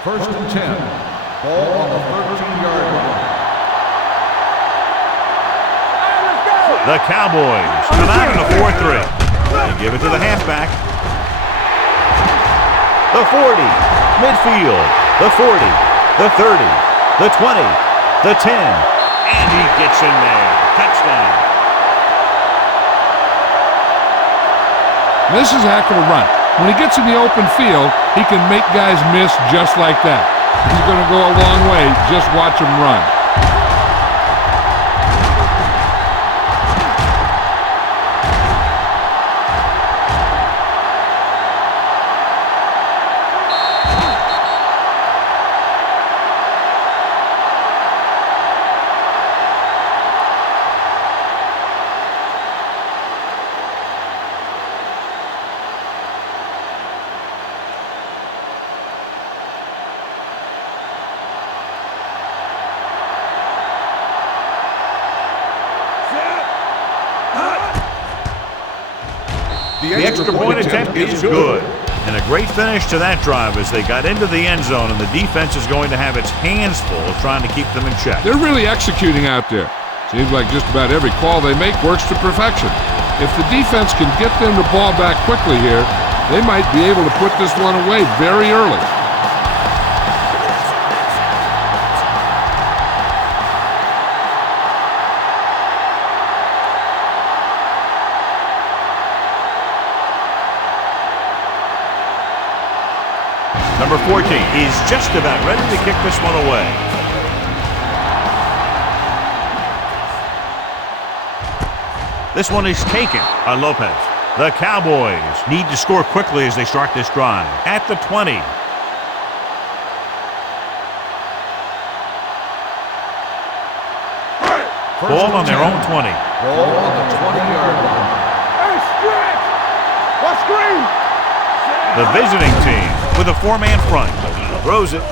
First and 10. Ball on the 13-yard line. The Cowboys come out in a 4-3. They give it to the halfback. The 40, midfield, the 40, the 30, the 20, the 10, and he gets in there. Touchdown. This is a heck of a run. When he gets in the open field, he can make guys miss just like that. He's going to go a long way. Just watch him run. The extra point attempt is good. And a great finish to that drive as they got into the end zone, and the defense is going to have its hands full trying to keep them in check. They're really executing out there. Seems like just about every call they make works to perfection. If the defense can get them the ball back quickly here, they might be able to put this one away very early. Number 14 is just about ready to kick this one away. This one is taken by Lopez. The Cowboys need to score quickly as they start this drive. At the 20. Ball on their own 20. Ball on the 20-yard line. Hey, stretch. Let's go. The visiting team with a four-man front. Throws it.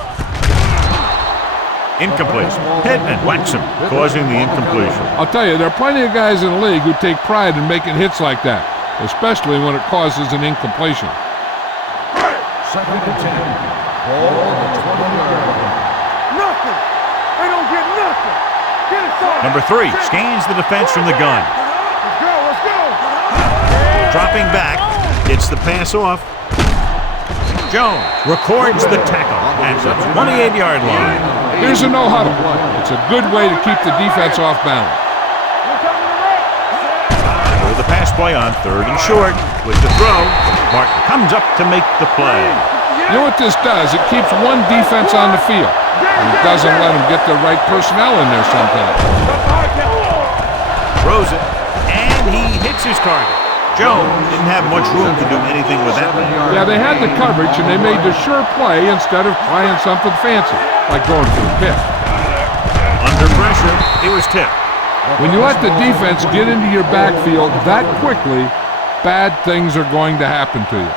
Incomplete. Hit and whacks him, causing the incompletion. I'll tell you, there are plenty of guys in the league who take pride in making hits like that, especially when it causes an incompletion. 2nd and 10. Ball on the 20-yard line. Nothing. They don't get nothing. Get it started. Number 3 scans the defense from the gun. Let's go. Let's go. Dropping back, gets the pass off. Jones records the tackle at the 28-yard line. Here's a no-huddle. It's a good way to keep the defense off balance. For the pass play on 3rd and short. With the throw, Martin comes up to make the play. You know what this does? It keeps one defense on the field, and it doesn't let them get the right personnel in there sometimes. Throws it, and he hits his target. Jones didn't have much room to do anything with that one. Yeah, they had the coverage, and they made the sure play instead of trying something fancy, like going for the pick. Under pressure, it was tipped. When you let the defense get into your backfield that quickly, bad things are going to happen to you.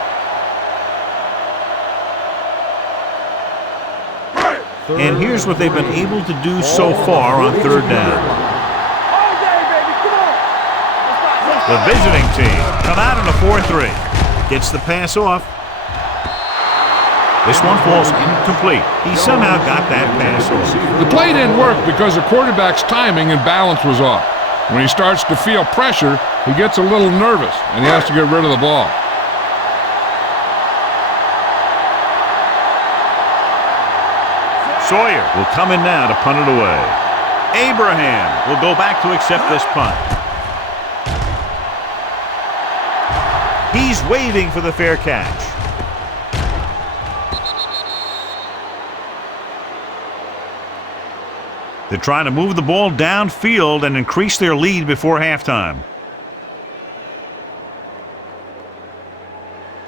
And here's what they've been able to do so far on 3rd down. The visiting team come out in a 4-3. Gets the pass off. This one falls incomplete. He somehow got that pass off. The play didn't work because the quarterback's timing and balance was off. When he starts to feel pressure, he gets a little nervous, and he has to get rid of the ball. Sawyer will come in now to punt it away. Abraham will go back to accept this punt. He's waiting for the fair catch. They're trying to move the ball downfield and increase their lead before halftime.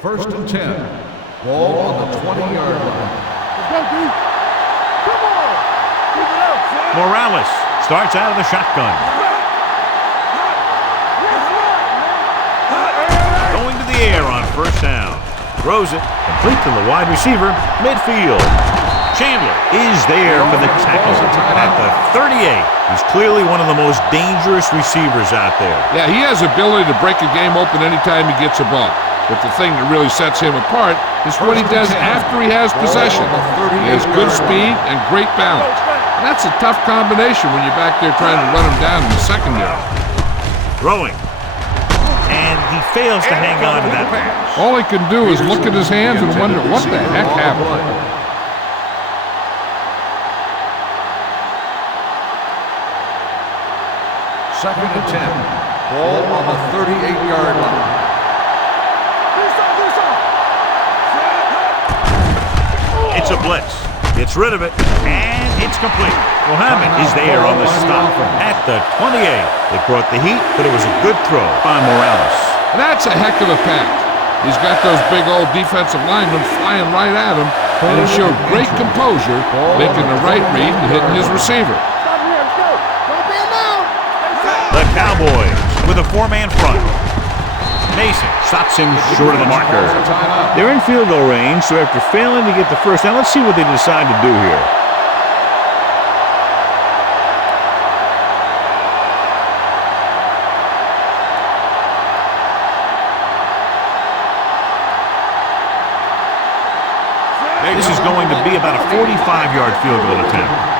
1st and 10. Ball on the 20-yard line. Come on. Keep it up. Morales starts out of the shotgun. Going to the air on 1st down. Throws it, complete to the wide receiver, midfield. Chandler is there for the tackle at the 38. He's clearly one of the most dangerous receivers out there. Yeah, he has the ability to break a game open anytime he gets a ball. But the thing that really sets him apart is what he does after he has possession. He has good speed and great balance. And that's a tough combination when you're back there trying to run him down in the secondary. Throwing. And he fails to hang on to that pass. All he can do is look at his hands and wonder what the heck happened. Second and 10. Ball on the 38-yard line. It's a blitz. Gets rid of it, and it's complete. Mohammed is there on the stop at the 28. It brought the heat, but it was a good throw by Morales. That's a heck of a pass. He's got those big old defensive linemen flying right at him, and he showed great composure, making the right read and hitting his receiver. The Cowboys with a four-man front. Mason stops him short of the marker. They're in field goal range, so after failing to get the first down, let's see what they decide to do here. This is going to be about a 45-yard field goal attempt.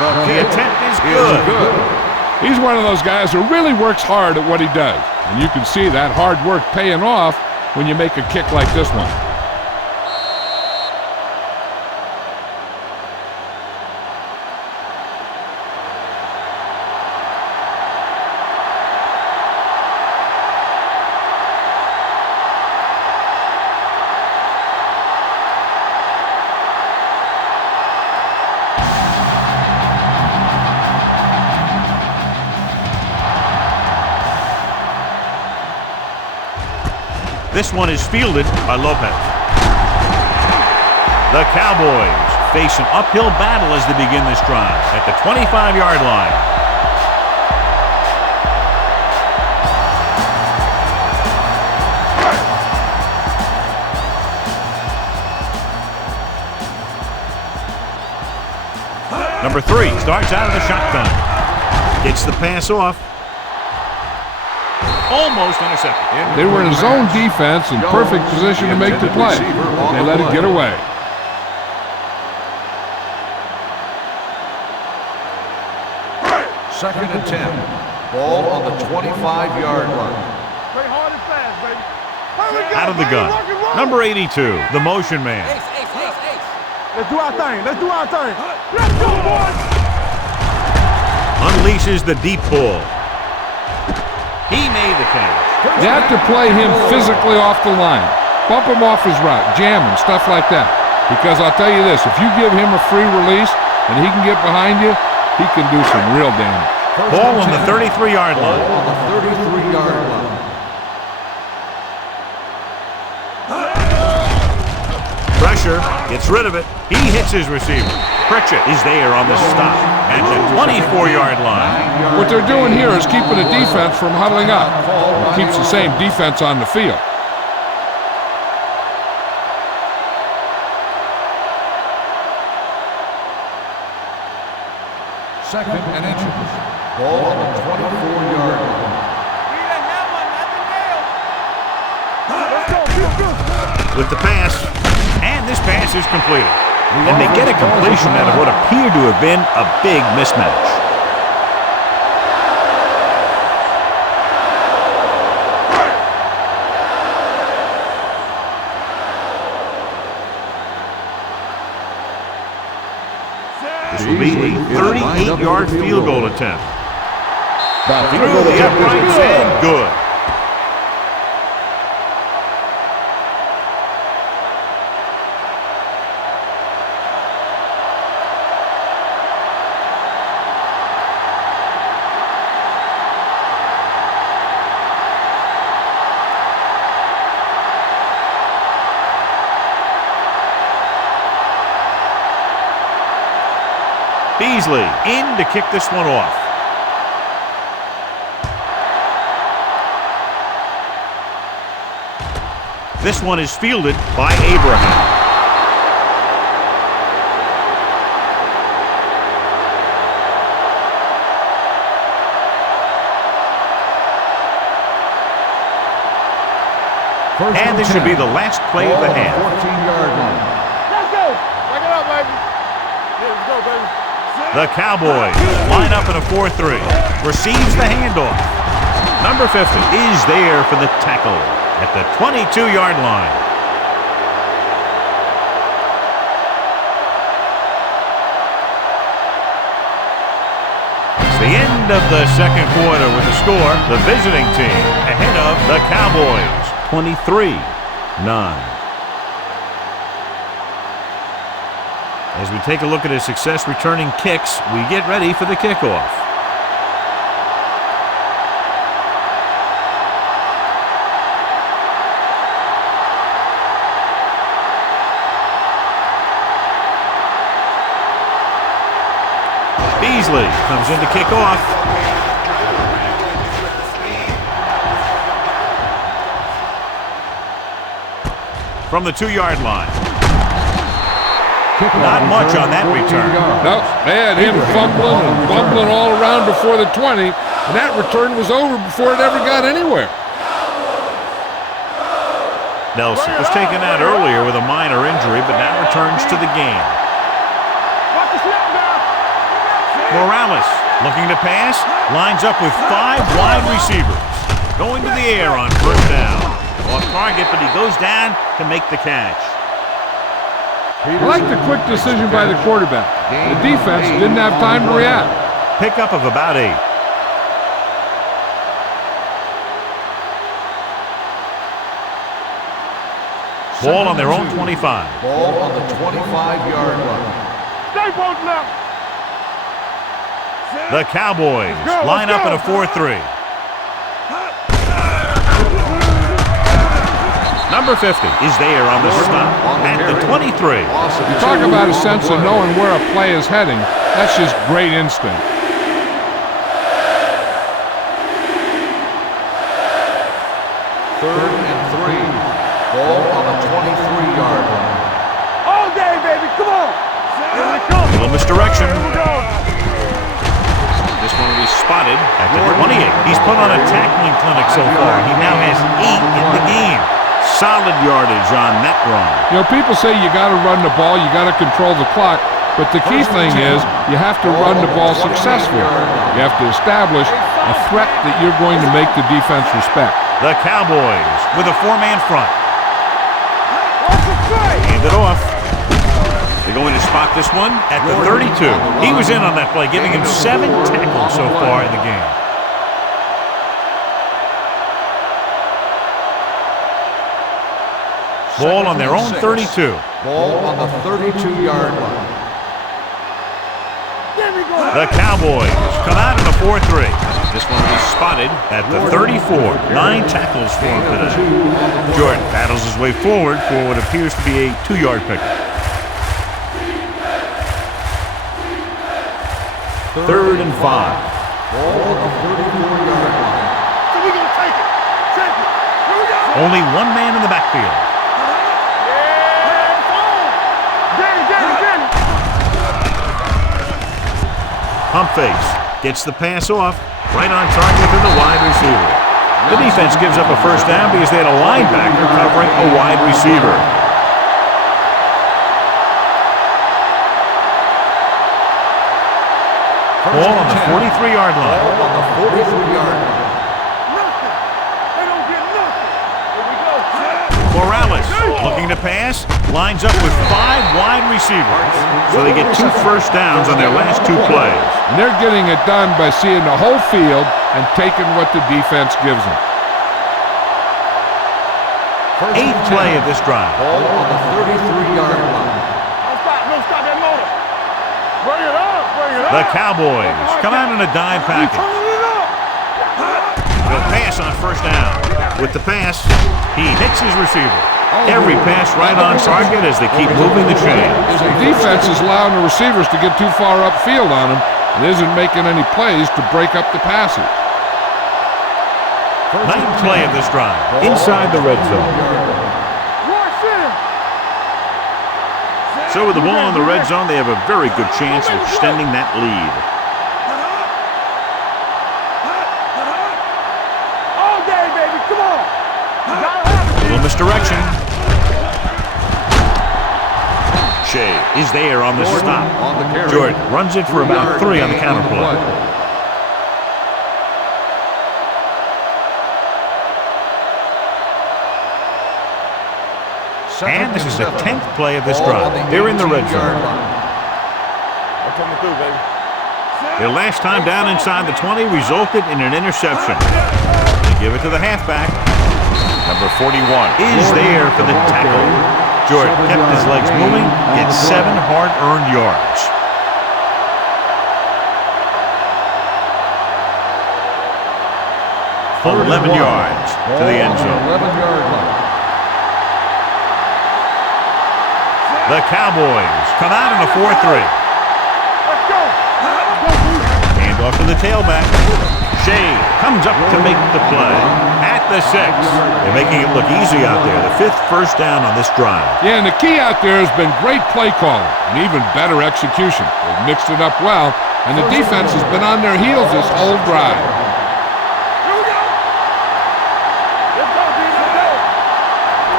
The attempt is good. He's one of those guys who really works hard at what he does. And you can see that hard work paying off when you make a kick like this one. This one is fielded by Lopez. The Cowboys face an uphill battle as they begin this drive at the 25-yard line. Number 3 starts out of the shotgun. Gets the pass off. Almost intercepted. They were in a zone defense in perfect position to make the play. They let it get away. Second and 10. Ball on the 25-yard line. Play hard and fast, baby. Out of the gun. Number 82, the motion man. Let's do our thing. Let's do our thing. Let's go, boys. Unleashes the deep ball. He made the catch. You have to play him physically off the line. Bump him off his route, jam him, stuff like that. Because I'll tell you this, if you give him a free release and he can get behind you, he can do some real damage. Ball on the 33-yard line. Ball on the 33-yard line. Pressure, gets rid of it. He hits his receiver. Pritchett is there on the stop at the 24-yard line. What they're doing here is keeping the defense from huddling up. It keeps the same defense on the field. Second and inches. Ball on the 24-yard line. With the pass, and this pass is completed. And they get a completion out of what appeared to have been a big mismatch. This will be a 38-yard field goal attempt. Through the uprights and good. Beasley in to kick this one off. This one is fielded by Abraham. And this should be the last play of the half. 14-yard line. Let's go. Back it up, baby. Yeah, let's go, baby. The Cowboys line up in a 4-3. Receives the handoff. Number 50 is there for the tackle at the 22-yard line. It's the end of the second quarter with the score. The visiting team ahead of the Cowboys, 23-9. As we take a look at his success returning kicks, we get ready for the kickoff. Beasley comes in to kick off. From the 2-yard line. Not much on that return. No, they had him fumbling and bumbling all around before the 20, and that return was over before it ever got anywhere. Nelson was taken out earlier with a minor injury, but now returns to the game. Morales looking to pass, lines up with 5 wide receivers. Going to the air on first down. Off target, but he goes down to make the catch. I like the quick decision by the quarterback. The defense didn't have time to react. Pickup of about 8. Ball on their own 25. Ball on the 25-yard line. Stay both now. The Cowboys line up in a 4-3. Number 50 is there on the stop at the 23. You talk about a sense of knowing where a play is heading. That's just great instinct. Third and 3. Ball on the 23-yard line. All day, baby. Come on. Here we go. A little misdirection. Here we go. This one will be spotted at the 28. He's put on a tackling clinic so far. He now has 8 in the game. Solid yardage on that run. You know, people say you got to run the ball, you got to control the clock, but the key thing is you have to run the ball successfully. You have to establish a threat that you're going to make the defense respect. The Cowboys with a 4-man front. Hand it off. They're going to spot this one at the 32. He was in on that play, giving him 7 tackles so far in the game. Ball on their own 32. Ball on the 32-yard line. The Cowboys come out in a 4-3. This one was spotted at the 34. 9 tackles for him today. Jordan battles his way forward for what appears to be a 2-yard pickup. Third and 5. Ball on the 34-yard line. So we're going to take it. Take it. Here we go. Only one man in the backfield. Pump fakes. Gets the pass off. Right on target to the wide receiver. The defense gives up a first down because they had a linebacker covering a wide receiver. Ball on the 43-yard line. Ball on the 43-yard line. Nothing. They don't get nothing. Here we go. Morales looking to pass. Lines up with 5 wide receivers. So they get 2 first downs on their last 2 plays. And they're getting it done by seeing the whole field and taking what the defense gives them. 8th play of this drive. Ball on the 33-yard line. Don't stop that motor. Bring it up. Bring it up. The Cowboys come out in a dime package. Turn it up. They'll pass on first down. With the pass, he hits his receiver. Every pass right on target as they keep moving the chains. The defense is allowing the receivers to get too far upfield on them and isn't making any plays to break up the passes. 9th play of this drive, inside the red zone. So with the ball in the red zone, they have a very good chance of extending that lead. All day, baby. Come on. A little misdirection. Shea is there on the stop. On the carry. Jordan runs it for about 3 on the counter play. And this is the 10th play of this drive. They're in the red zone. I'm coming through, baby. Their last time down inside the 20 resulted in an interception. They give it to the halfback. Number 41 is there for the tackle. Jordan kept his legs moving, gets 7 hard-earned yards. For 11 yards to the end zone. 11-yard line. The Cowboys come out in a 4-3. Let's go. Hand off to the tailback. Shea comes up to make the play. At the 6. They're making it look easy out there. The 5th first down on this drive. Yeah, and the key out there has been great play calling and even better execution. They've mixed it up well, and the defense has been on their heels this whole drive. Here we go. Let's go, D. Let's go.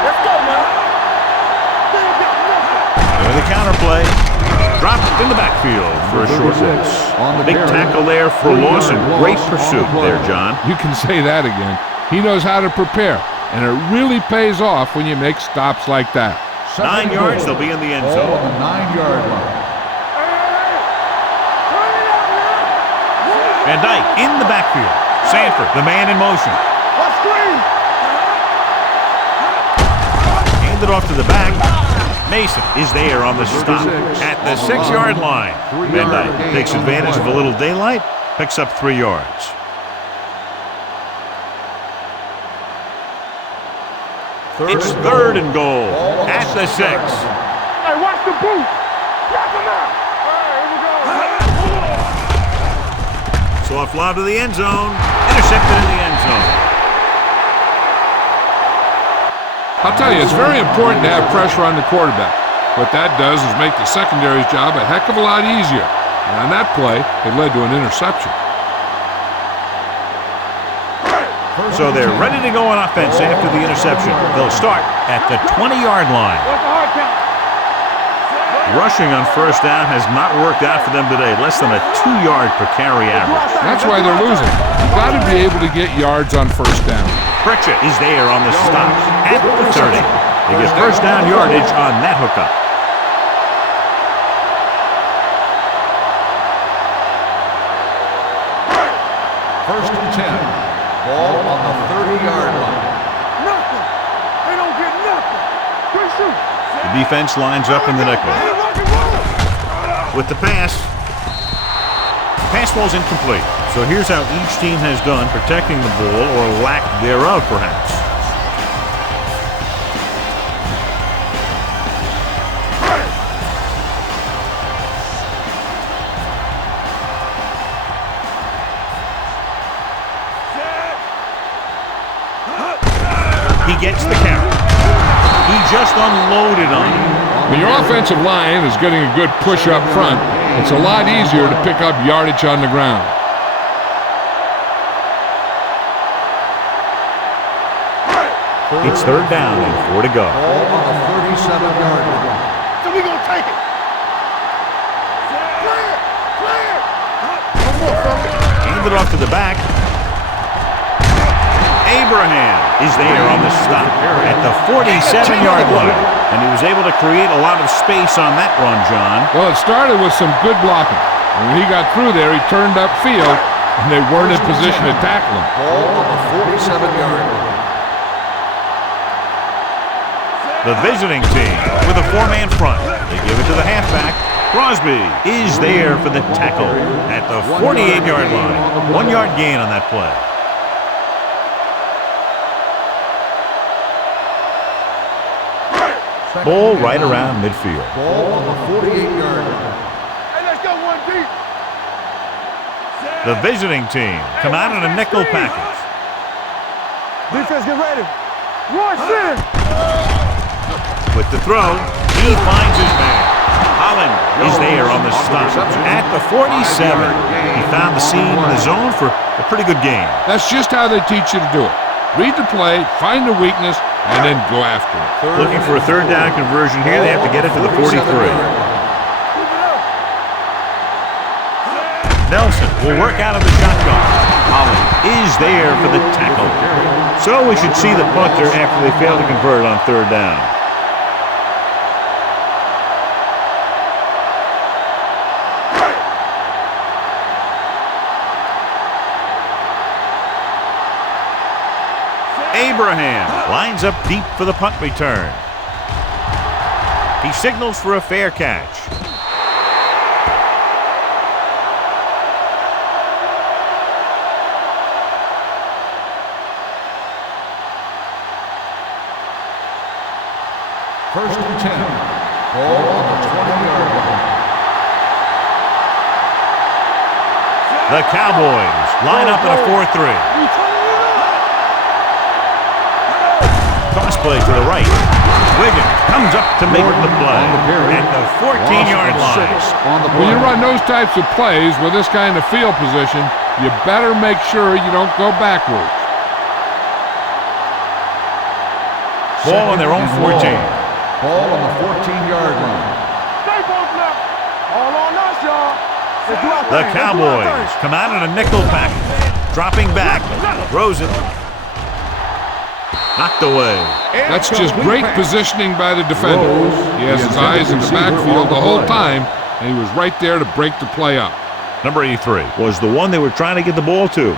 Let's go, man. They ain't got nothing. There's the counter play. Dropped in the backfield for a short loss. Big tackle there for a loss and great pursuit there, John. You can say that again. He knows how to prepare, and it really pays off when you make stops like that. 9 yards, they'll be in the end Ball zone. on the 9-yard line. Van Dyke in the backfield. Sanford, the man in motion. Let's screen. Hand it off to the back. Mason is there on the stop at the 6-yard line. Van Dyke takes advantage of a little daylight, picks up 3 yards. It's third and goal at the 6. Hey, watch the boot. Knock him out. All right, here we go. Soft lob to the end zone. Intercepted in the end zone. I'll tell you, it's very important to have pressure on the quarterback. What that does is make the secondary's job a heck of a lot easier. And on that play, it led to an interception. So they're ready to go on offense after the interception. They'll start at the 20-yard line. What's the hard count? Rushing on first down has not worked out for them today. Less than a 2-yard per carry average. That's why they're losing. You've got to be able to get yards on first down. Pritchett is there on the stop at the 30. They get first down yardage on that hookup. First and 10. Ball on the 30-yard line. Nothing. They don't get nothing. Good shoot. The defense lines up in the nickel. With the pass. Pass ball's incomplete. So here's how each team has done protecting the ball, or lack thereof, perhaps. He gets the carry. He just unloaded on him. When your offensive line is getting a good push up front, it's a lot easier to pick up yardage on the ground. It's third down and 4 to go. Ball on the 37-yard line. So we gonna take it. Clear. Clear. One more, fella. Hand it off to the back. Abraham is there on the stop at the 47-yard line. And he was able to create a lot of space on that run, John. Well, it started with some good blocking. And when he got through there, he turned upfield, and they weren't in position to tackle him. Ball on the 47-yard line. The visiting team with a 4-man front. They give it to the halfback. Crosby is there for the tackle at the 48-yard line. 1-yard gain on that play. Ball right around midfield. Ball on the 48-yard line. Hey, let's go one deep. The visiting team come out in a nickel package. Defense, get ready. Rush in. With the throw, he finds his man. Holland is there on the stop at the 47. He found the seam in the zone for a pretty good game. That's just how they teach you to do it. Read the play, find the weakness, and then go after it. Looking for a third down conversion here. They have to get it to the 43. Nelson will work out of the shotgun. Holland is there for the tackle. So we should see the punter after they fail to convert on third down. Abraham lines up deep for the punt return. He signals for a fair catch. First and 10. Ball on the 20-yard line. The Cowboys line up in a 4-3. Toss play to the right. Wiggins comes up to make the play at the 14-yard line. When you run those types of plays with this kind of field position, you better make sure you don't go backwards. Ball on their own 14. Ball on the 14-yard line. Stay both left. All on us, y'all. Let's do our The thing. Cowboys come out in a nickel package. Dropping back. Throws it. Knocked away. That's just great positioning by the defender. He has his eyes in the backfield the whole time, and he was right there to break the play up. Number 83 was the one they were trying to get the ball to.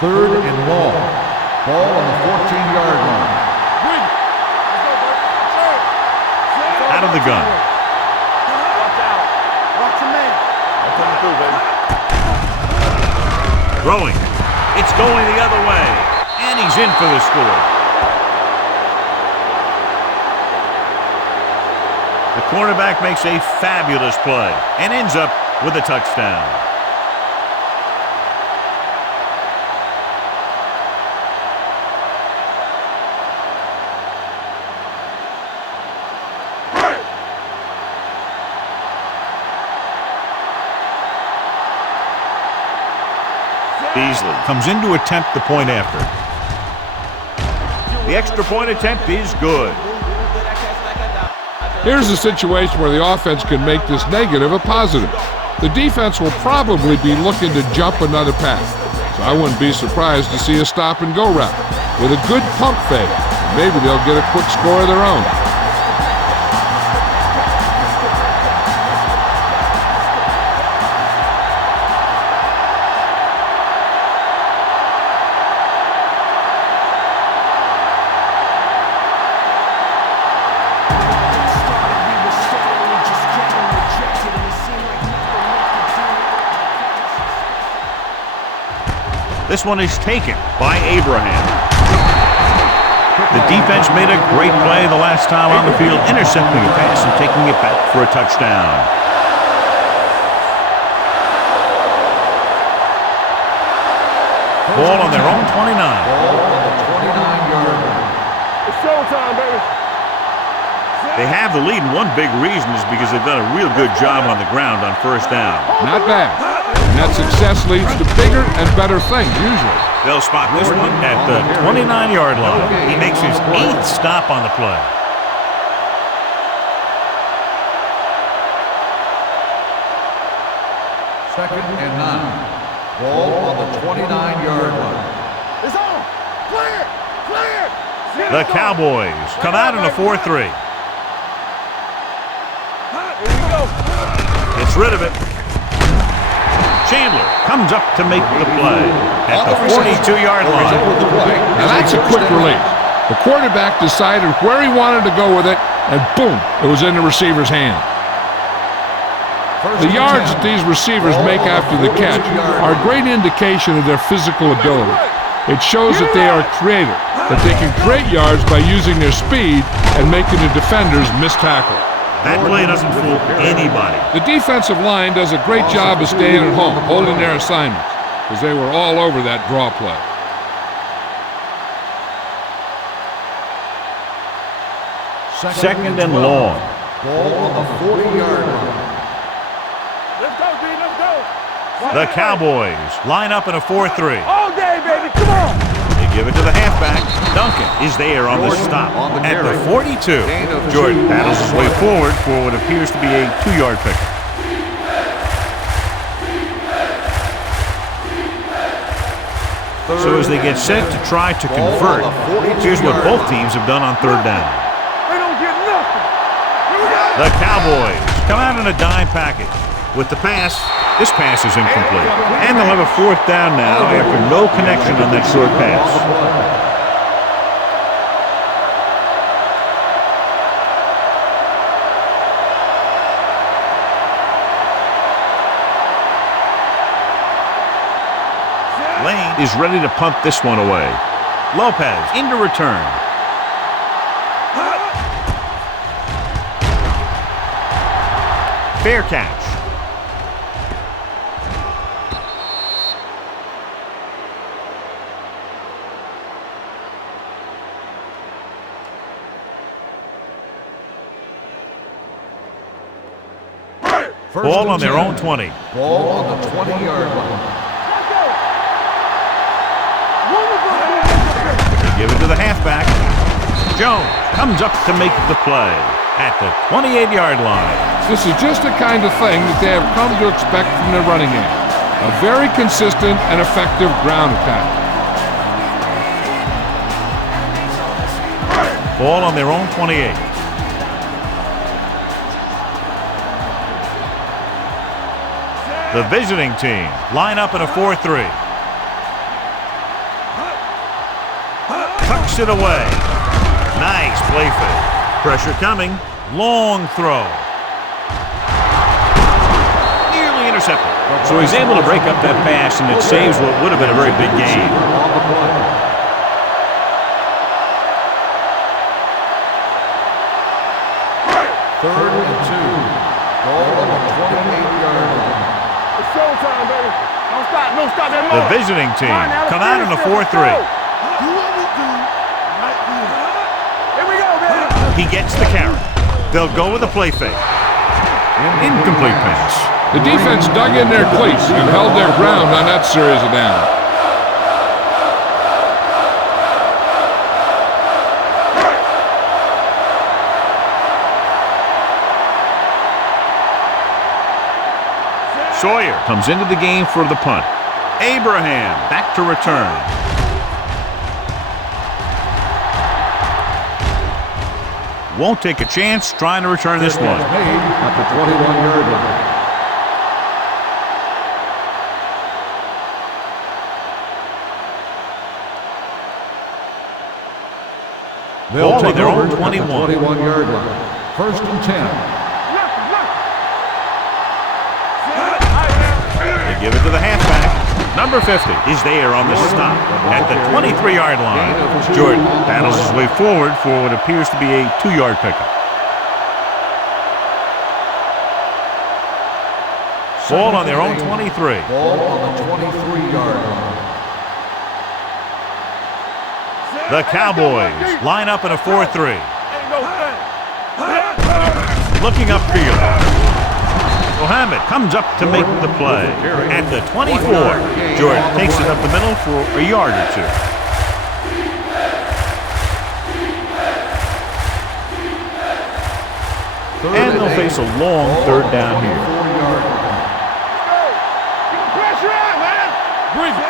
Third and long. Ball on the 14-yard line. Out of the gun. Watch your man. Throwing. It's going the other way. And he's in for the score. The cornerback makes a fabulous play and ends up with a touchdown. Beasley comes in to attempt the point after. The extra point attempt is good. Here's a situation where the offense can make this negative a positive. The defense will probably be looking to jump another pass, so I wouldn't be surprised to see a stop-and-go route with a good pump fake. Maybe they'll get a quick score of their own. This one is taken by Abraham. The defense made a great play the last time on the field, intercepting a pass and taking it back for a touchdown. Ball on their own 29. Ball on the 29-yard line. It's showtime, baby. They have the lead, and one big reason is because they've done a real good job on the ground on first down. Not bad. And that success leads to bigger and better things, usually. They'll spot this one at the 29-yard line. He makes his 8th stop on the play. Second and 9. Ball on the 29-yard line. It's on. Clear. Clear. The Cowboys come out in a 4-3. Here we go. Gets rid of it. Chandler comes up to make the play at the 42-yard line. Now that's a quick release. The quarterback decided where he wanted to go with it, and boom, it was in the receiver's hand. The yards that these receivers make after the catch are a great indication of their physical ability. It shows that they are creative, that they can create yards by using their speed and making the defenders miss tackle. That play doesn't fool anybody. The defensive line does a great job of staying at home, holding their assignments, because they were all over that draw play. Second and long. Ball on the 40-yard line. Let's go, D. Let's go. The Cowboys line up in a 4-3. All day, baby. Come on. They give it to the halfback. Duncan is there on the stop at the 42. Jordan paddles his way forward for what appears to be a 2-yard pickup. So as they get set to try to convert, here's what both teams have done on third down. They don't get nothing. Here we go. The Cowboys come out in a dime package. With the pass, this pass is incomplete. And they'll have a 4th down now after no connection on that short pass. Lane is ready to punt this one away. Lopez into return. Fair catch. Ball on their own 20. Ball on the 20-yard line. They give it to the halfback. Jones comes up to make the play at the 28-yard line. This is just the kind of thing that they have come to expect from their running game. A very consistent and effective ground attack. Ball on their own 28. The visiting team line up in a 4-3. Tucks it away. Nice play fake. Pressure coming. Long throw. Nearly intercepted. So he's able to break up that pass, and it saves what would have been a very big gain. 3rd and 2. Ball on the 28-yard line. It's showtime, baby. Don't stop. Don't stop that The mark. visiting team Come on now, let's come out in a finish this. 4-3. Do what we do right here. Here we go, baby. He gets the carry. They'll go with a play fake. Incomplete pass. The defense dug in their cleats and held their ground on that series of downs. Sawyer comes into the game for the punt. Abraham back to return. Won't take a chance trying to return this one. Made at the 21-yard line. They'll take their own over 21. 21-yard line. 1st and 10. They give it to the halfback. Number 50 is there on the stop at the 23-yard line. Jordan battles his way forward for what appears to be a 2-yard pickup. Ball on their own 23. Ball on the 23-yard line. The Cowboys line up in a 4-3. Looking upfield. Mohammed comes up to make the play at the 24. Jordan takes it up the middle for a yard or two. And they'll face a long 3rd down here. Pressure out, man. Breathe it.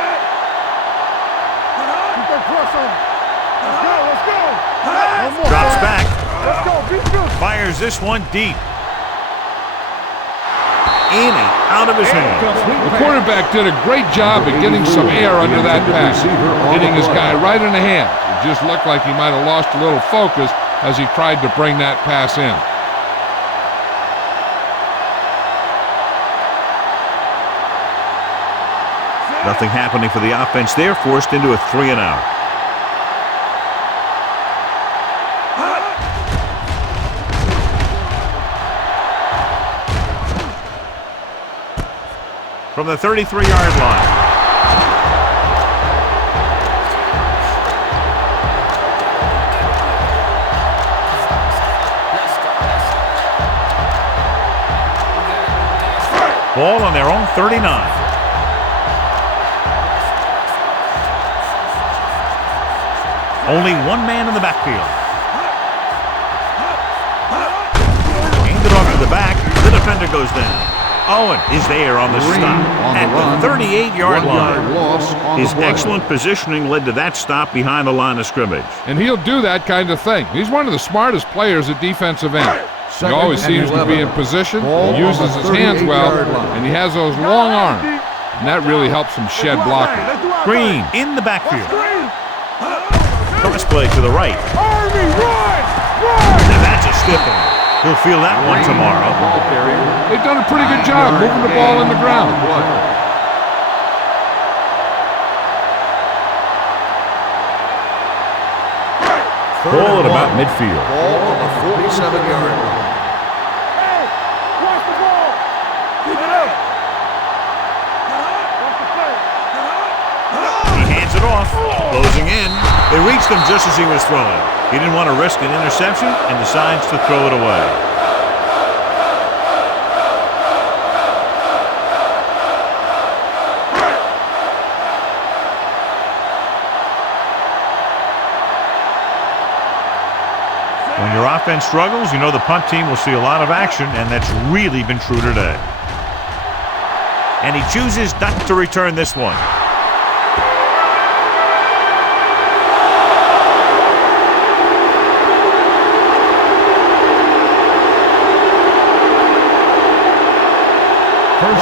Keep that pressure on. Let's go. Let's go. Drops back. Let's go. Be good. Fires this one deep. In and out of his hand. The quarterback did a great job at getting some air under that pass, hitting his guy right in the hand. It just looked like he might have lost a little focus as he tried to bring that pass in. Nothing happening for the offense there, forced into a 3-and-out. From the 33-yard line. Ball on their own 39. Only one man in the backfield. Handed off to the back. The defender goes down. Owen is there on the stop at the 38-yard line. His excellent positioning led to that stop behind the line of scrimmage. And he'll do that kind of thing. He's one of the smartest players at defensive end. He always seems to be in position, he uses his hands well, and he has those long arms. And that really helps him shed blocking. Green in the backfield. Cross play to the right. And that's a stiff one. He'll feel that one tomorrow. They've done a pretty good job moving the ball in the ground. Ball at about midfield. Ball on the 47-yard line. Hey, watch the ball. Keep it up. Watch the play. He hands it off. Closing in. They reached him just as he was throwing. He didn't want to risk an interception and decides to throw it away. When your offense struggles, you know the punt team will see a lot of action, and that's really been true today. And he chooses not to return this one.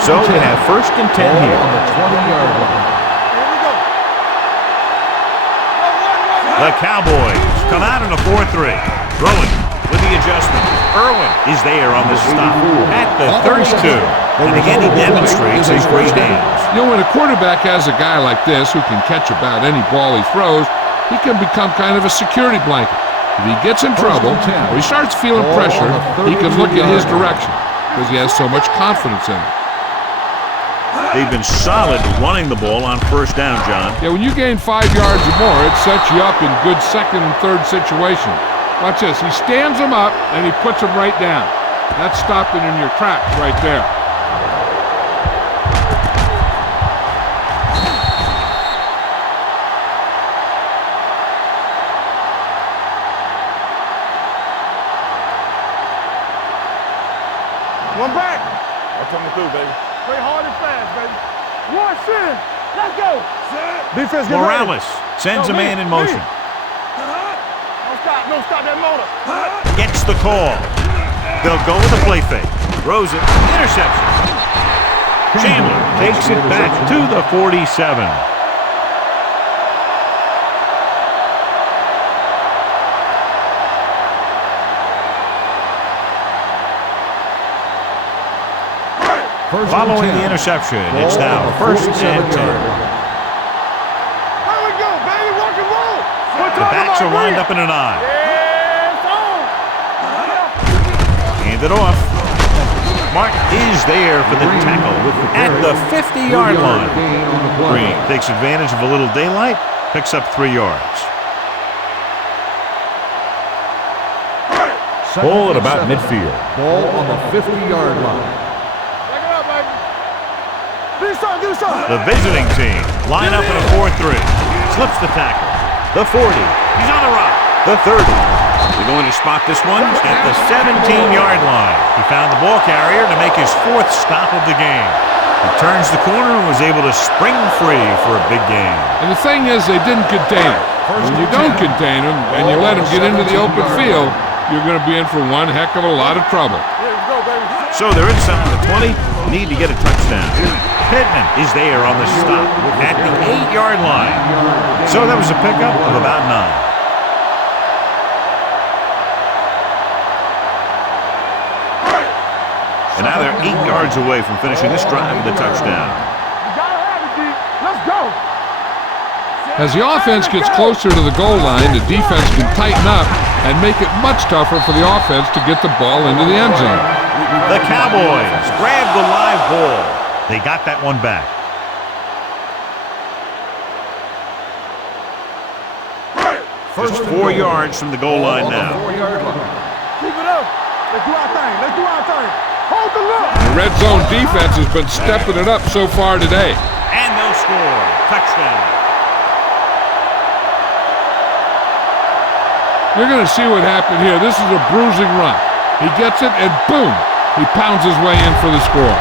So they have 1st and 10 here. On the 20-yard line. Here we go. The Cowboys come out in a 4-3. Throwing with the adjustment. Irwin is there on the stop at the 32. And again, he demonstrates his great hands. You know, when a quarterback has a guy like this who can catch about any ball he throws, he can become kind of a security blanket. If he gets in trouble or he starts feeling pressure, he can look at his direction because he has so much confidence in it. They've been solid running the ball on first down, John. Yeah, when you gain 5 yards or more, it sets you up in good second and third situations. Watch this. He stands them up and he puts them right down. That's stopping in your tracks right there. One back. I'm coming through, baby. Play hard and fast, baby. One sin. Let's go. Defense, get Morales sends a man in motion. Don't stop that motor. Gets the call. They'll go with a play fake. Throws it. Interception. Chandler takes it back to the 47. Following the interception, it's now first and 10. There we go, baby. Rock and roll. The backs are lined up in an eye. Hand it off. Mark is there for the tackle at the 50-yard line. Green takes advantage of a little daylight, picks up 3 yards. Ball at about midfield. Ball on the 50-yard line. The visiting team line up in a 4-3. Slips the tackle. The 40. He's on the rock. The 30. They're going to spot this one at the 17-yard line. He found the ball carrier to make his 4th stop of the game. He turns the corner and was able to spring free for a big game. And the thing is, they didn't contain him. When you don't contain him and you let him get into the open field, you're going to be in for one heck of a lot of trouble. So they're inside the 20. Need to get a touchdown. Pittman is there on the stop at the 8-yard line. So that was a pickup of about 9. And now they're 8 yards away from finishing this drive with a touchdown. Let's go. As the offense gets closer to the goal line, the defense can tighten up and make it much tougher for the offense to get the ball into the end zone. The Cowboys grab the live ball. They got that one back. Just 4 yards from the goal line now. Keep it up. Let's do our thing. Let's do our thing. Hold the look. The red zone defense has been stepping it up so far today. And they'll score. Touchdown. You're going to see what happened here. This is a bruising run. He gets it, and boom, he pounds his way in for the score.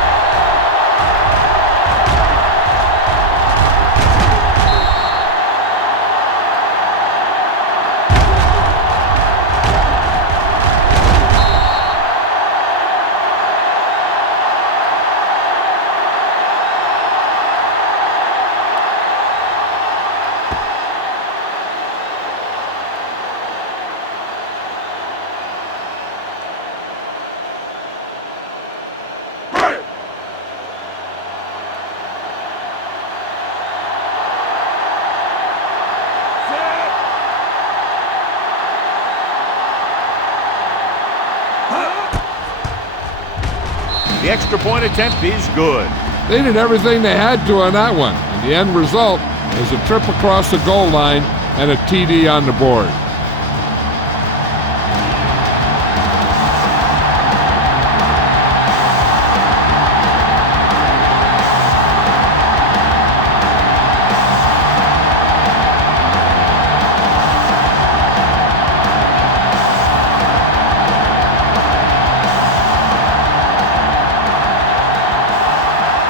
The extra point attempt is good. They did everything they had to on that one. And the end result is a trip across the goal line and a TD on the board.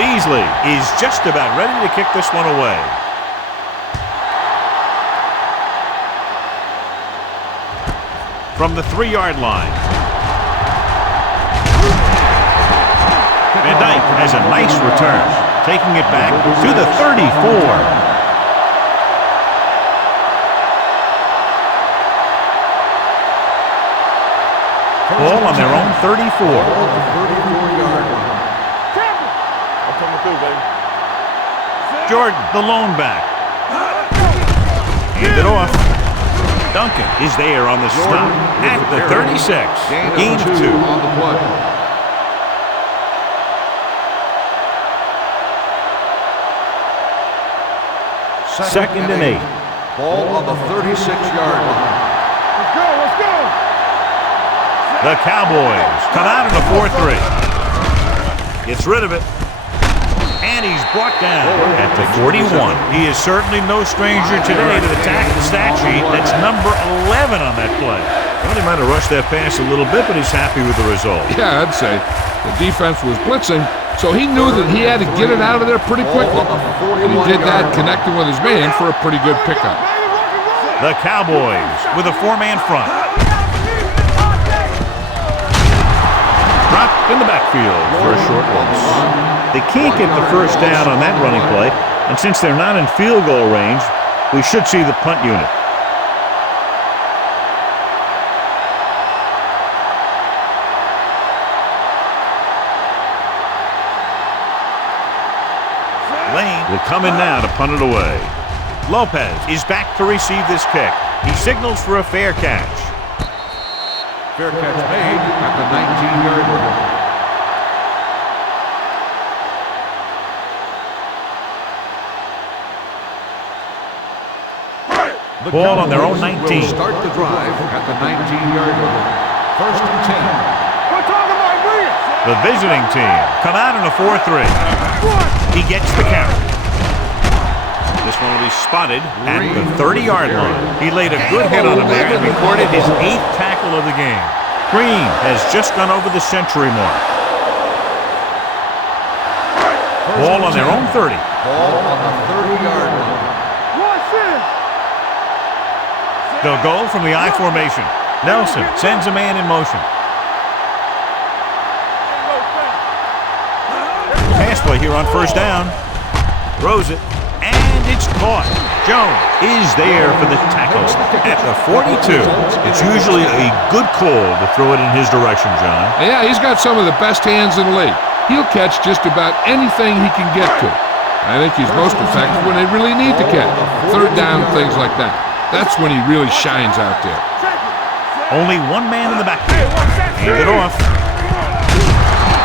Beasley is just about ready to kick this one away. From the 3-yard line. Van Dyke has a nice return, taking it back to the 34. Ball on their own 34. Jordan, the lone back. Hand it off. Duncan is there on the stop at the 36. Gain of 2 on the play. Second and 8. Ball on the 36-yard line. Let's go, let's go. The Cowboys come out in a 4-3. Gets rid of it. And he's brought down at the 41. He is certainly no stranger today to the tackle stat sheet. That's number 11 on that play. Well, he might have rushed that pass a little bit, but he's happy with the result. Yeah, I'd say. The defense was blitzing, so he knew that he had to get it out of there pretty quickly. And he did that connecting with his man for a pretty good pickup. The Cowboys with a 4-man front. Dropped in the backfield for a short loss. They can't get the first down on that running play, and since they're not in field goal range, we should see the punt unit. Lane will come in now to punt it away. Lopez is back to receive this kick. He signals for a fair catch. Fair catch made at the 19-yard line. Ball on their own 19. Will start the drive at the 19-yard line. First and 10. We're talking about Williams. The visiting team come out in a 4-3. He gets the carry. This one will be spotted at the 30-yard line. He laid a good hit on him there and recorded his 8th tackle of the game. Green has just gone over the century mark. Ball on their own 30. Ball on the 30-yard line. Watch this. They'll go from the I formation. Nelson sends a man in motion. Pass play here on first down. Throws it, and it's caught. Jones is there for the tackle at the 42. It's usually a good call to throw it in his direction, John. Yeah, he's got some of the best hands in the league. He'll catch just about anything he can get to. I think he's most effective when they really need to catch. Third down, things like that. That's when he really shines out there. Only one man in the backfield. Hand it off.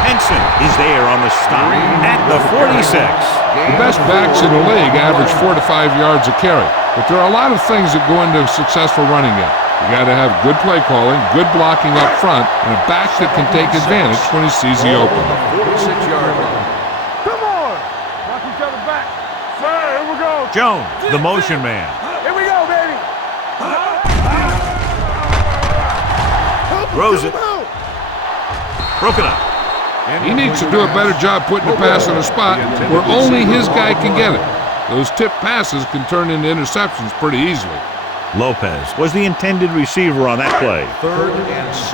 Henson is there on the stop at the 46. The best backs in the league average 4 to 5 yards a carry. But there are a lot of things that go into a successful running game. You got to have good play calling, good blocking up front, and a back that can take advantage when he sees the opening. 46-yard line. Come on. Watch each other back. Sir, here we go. Jones, the motion man. Here we go, baby. Throws it. Broken up. He needs to do a better job putting the pass in a spot where only his guy can get it. Those tip passes can turn into interceptions pretty easily. Lopez was the intended receiver on that play. 3rd and 6.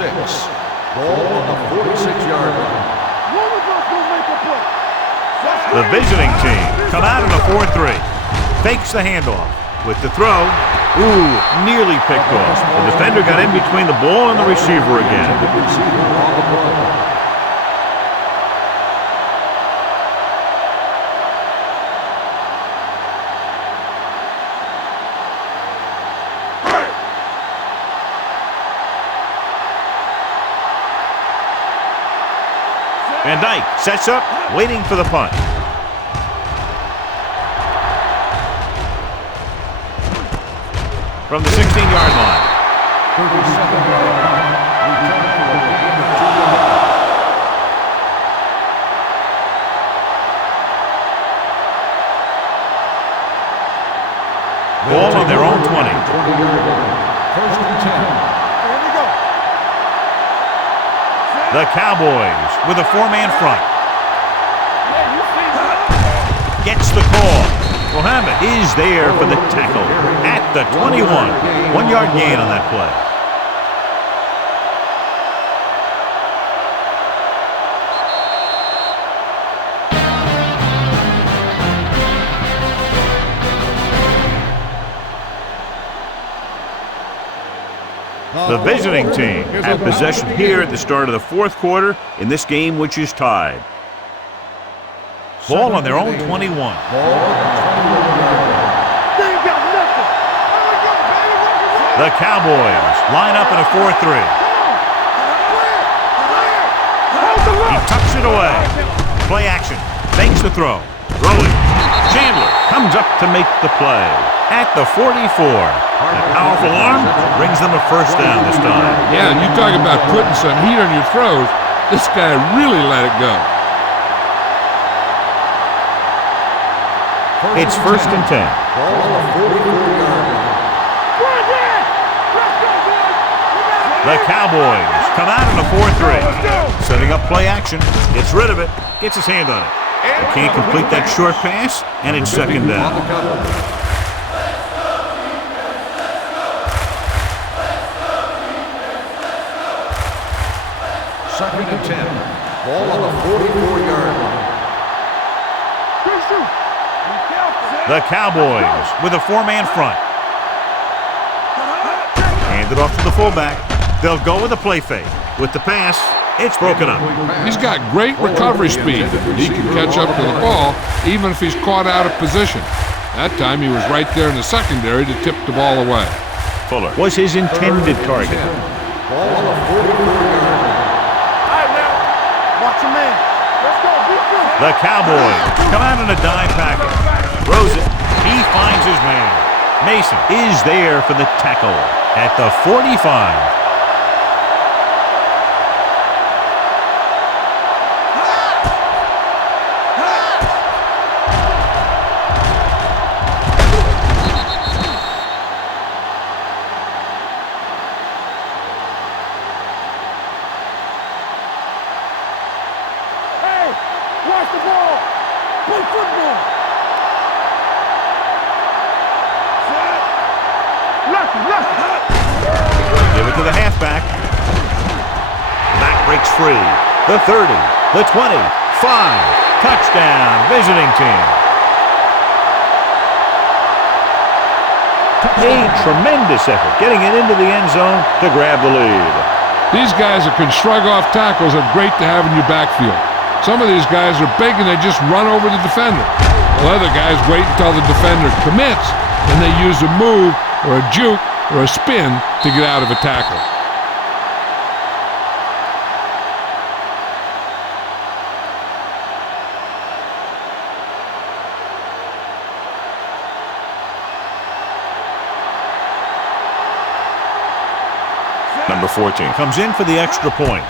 Ball on the 46-yard line. One of us will make a play. The visiting team come out in a 4-3. Fakes the handoff with the throw. Ooh, nearly picked off. The defender got in between the ball and the receiver again. Receiver on the play. Van Dyke sets up, waiting for the punt. From the 16-yard line. 37-yard line. Return for a gain of 2 yards. Ball on their own 20. 20-yard line. First and 10. Here we go. The Cowboys with a 4-man front. Gets the call. Mohammed is there for the tackle at the 21. 1-yard gain on that play. The visiting team have possession here at the start of the 4th quarter in this game, which is tied. Ball on their own 21. They ain't got nothing. Here we go, baby. The Cowboys line up in a 4-3. He tucks it away. Play action. Fakes the throw. Rolling. Chandler comes up to make the play. At the 44. A powerful arm brings them a first down this time. Yeah, and you talk about putting some heat on your throws. This guy really let it go. It's 1st and 10. Ball on the 44-yard line. The Cowboys come out in a 4-3. Setting up play action. Gets rid of it. Gets his hand on it. Can't complete that short pass, and it's 2nd down. 2nd and 10. Ball on the 44-yard line. The Cowboys with a 4-man front. Hand it off to the fullback. They'll go with a play fake. With the pass, it's broken up. He's got great recovery speed. He can catch up to the ball even if he's caught out of position. That time he was right there in the secondary to tip the ball away. Fuller was his intended target. Ball on the 44-yard line. Watch your man. Let's go. The Cowboys come out in a dime package. Throws it. He finds his man. Mason is there for the tackle at the 45. Watch the ball. Play football. Give it to the halfback. Back breaks free. The 30, the 20, 5. Touchdown, visiting team. A tremendous effort getting it into the end zone to grab the lead. These guys that can shrug off tackles are great to have in your backfield. Some of these guys are big and they just run over the defender. While other guys wait until the defender commits and they use a move or a juke or a spin to get out of a tackle. Number 14 comes in for the extra point.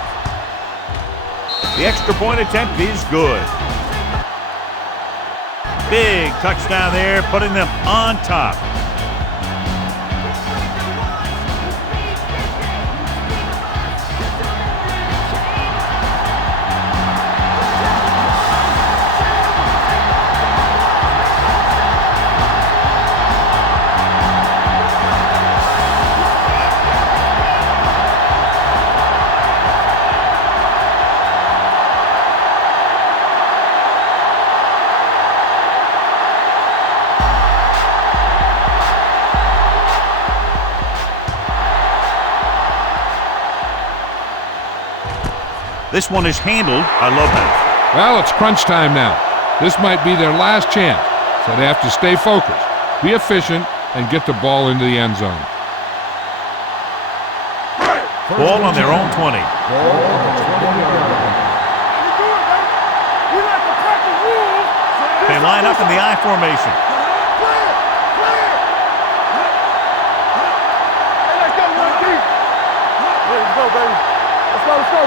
The extra point attempt is good. Big touchdown there, putting them on top. This one is handled. I love that. Well, it's crunch time now. This might be their last chance, so they have to stay focused, be efficient, and get the ball into the end zone. Ball on their own 20. Ball on the 20-yard line. They line up in the I formation.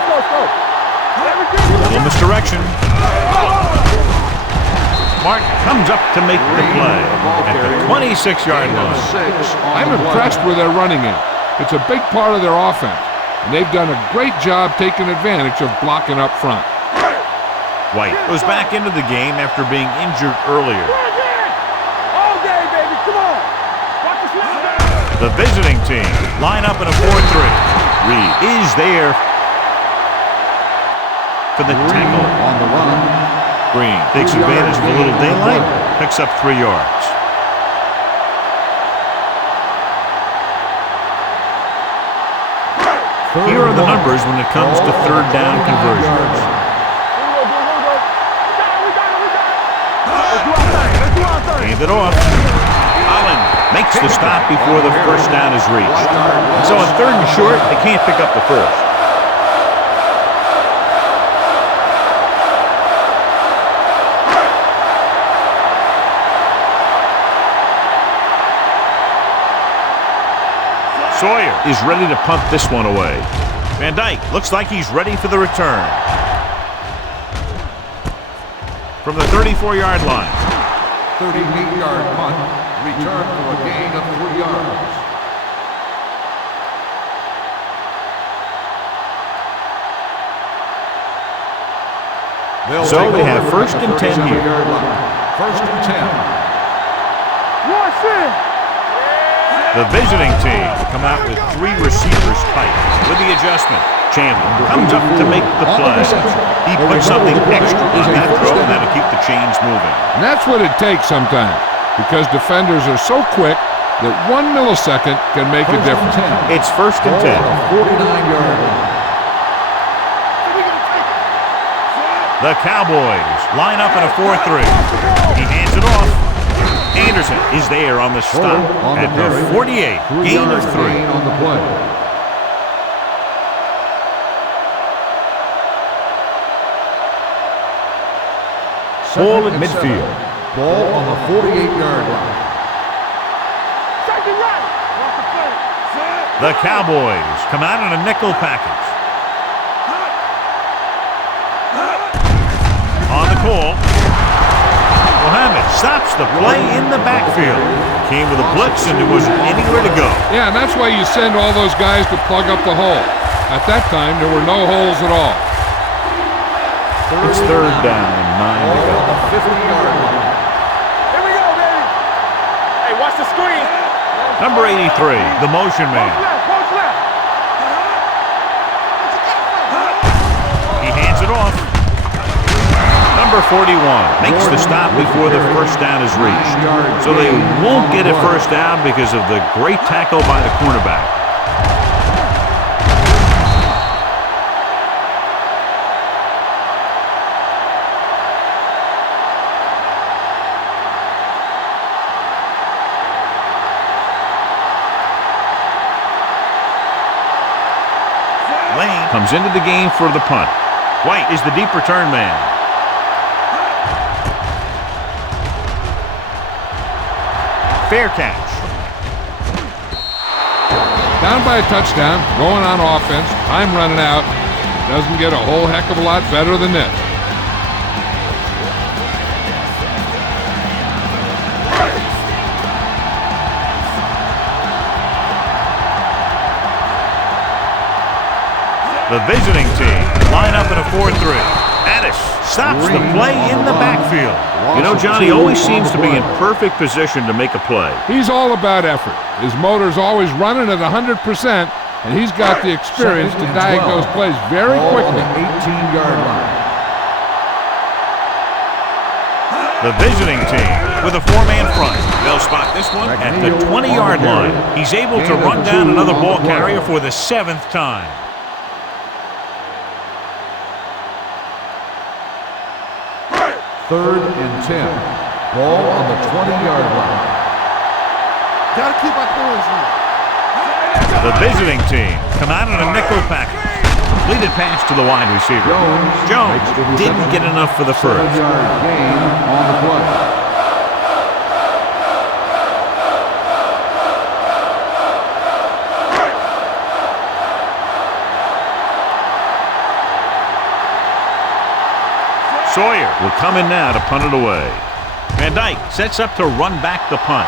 Let's go. Little misdirection. Martin comes up to make the play at the 26-yard line. I'm impressed with their running game. It's a big part of their offense, and they've done a great job taking advantage of blocking up front. White goes back into the game after being injured earlier. All day, baby. Come on. Watch the snap. The visiting team line up in a 4-3. Reed is there for the tackle on the run. Green takes advantage of a little daylight, picks up 3 yards. Here are the numbers when it comes to third down conversions. Hand it off. Allen makes the stop before the first down is reached. So on 3rd and short, they can't pick up the first. Sawyer is ready to punt this one away. Van Dyke looks like he's ready for the return. From the 34-yard line. 38-yard punt, return for a gain of 3 yards. So we have 1st and 10 here. 1st and 10. The visiting team come out with 3 receivers tight. With the adjustment, Chandler comes up to make the play. He puts something extra on that throw, and that'll keep the chains moving. And that's what it takes sometimes, because defenders are so quick that 1 millisecond can make a difference. It's 1st and 10. 49-yard line. The Cowboys line up in a 4-3. He hands it off. Anderson is there on the stop at the 48. Gain of 3. On the play. Ball at midfield. Ball on the 48-yard line. The Cowboys come out in a nickel package. On the call. Mohammed stops the play in the backfield. Came with a blitz and there wasn't anywhere to go. Yeah, and that's why you send all those guys to plug up the hole. At that time, there were no holes at all. It's 3rd down and 9 to go. On the 50-yard line. Here we go, baby. Hey, watch the screen. Number 83, the motion man. Coach left. He hands it off. Number 41 makes the stop before the first down is reached. So they won't get a first down because of the great tackle by the cornerback. Lane comes into the game for the punt. White is the deep return man. Fair catch. Down by a touchdown, going on offense, time running out. Doesn't get a whole heck of a lot better than this. The visiting team line up in a 4-3. Addis stops the play in the backfield. You know, Johnny always seems to be in perfect position to make a play. He's all about effort. His motor's always running at 100%, and he's got the experience to diagnose plays very quickly. 18-yard line. The visiting team with a 4-man front. They'll spot this one at the 20-yard line. He's able to run down another ball carrier for the 7th time. Third and 10. Ball on the 20-yard line. Gotta keep our coolers in. The visiting team come out in a nickel package. Completed pass to the wide receiver. Jones didn't get enough for the first. 7-yard gain on the play. Sawyer will come in now to punt it away. Van Dyke sets up to run back the punt.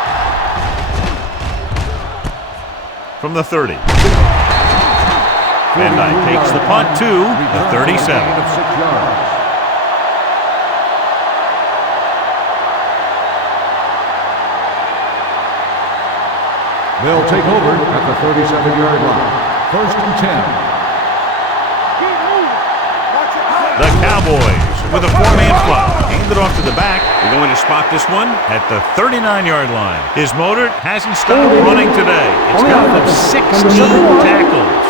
From the 30. Van Dyke takes the punt to the 37. Of 6 yards. They'll take over at the 37-yard line. 1st and 10. The Cowboys with a 4-man flop. Hand it off to the back. They're going to spot this one at the 39-yard line. His motor hasn't stopped running today. It's got them 16 tackles.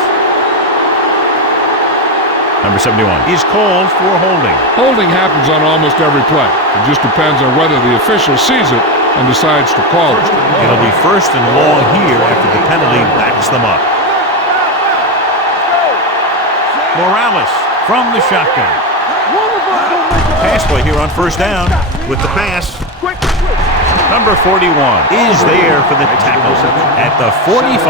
Number 71 is called for holding. Holding happens on almost every play. It just depends on whether the official sees it and decides to call it. It'll be first and long here after the penalty backs them up. Morales from the shotgun. Pass play here on first down with the pass. Number 41 is there for the tackle at the 45.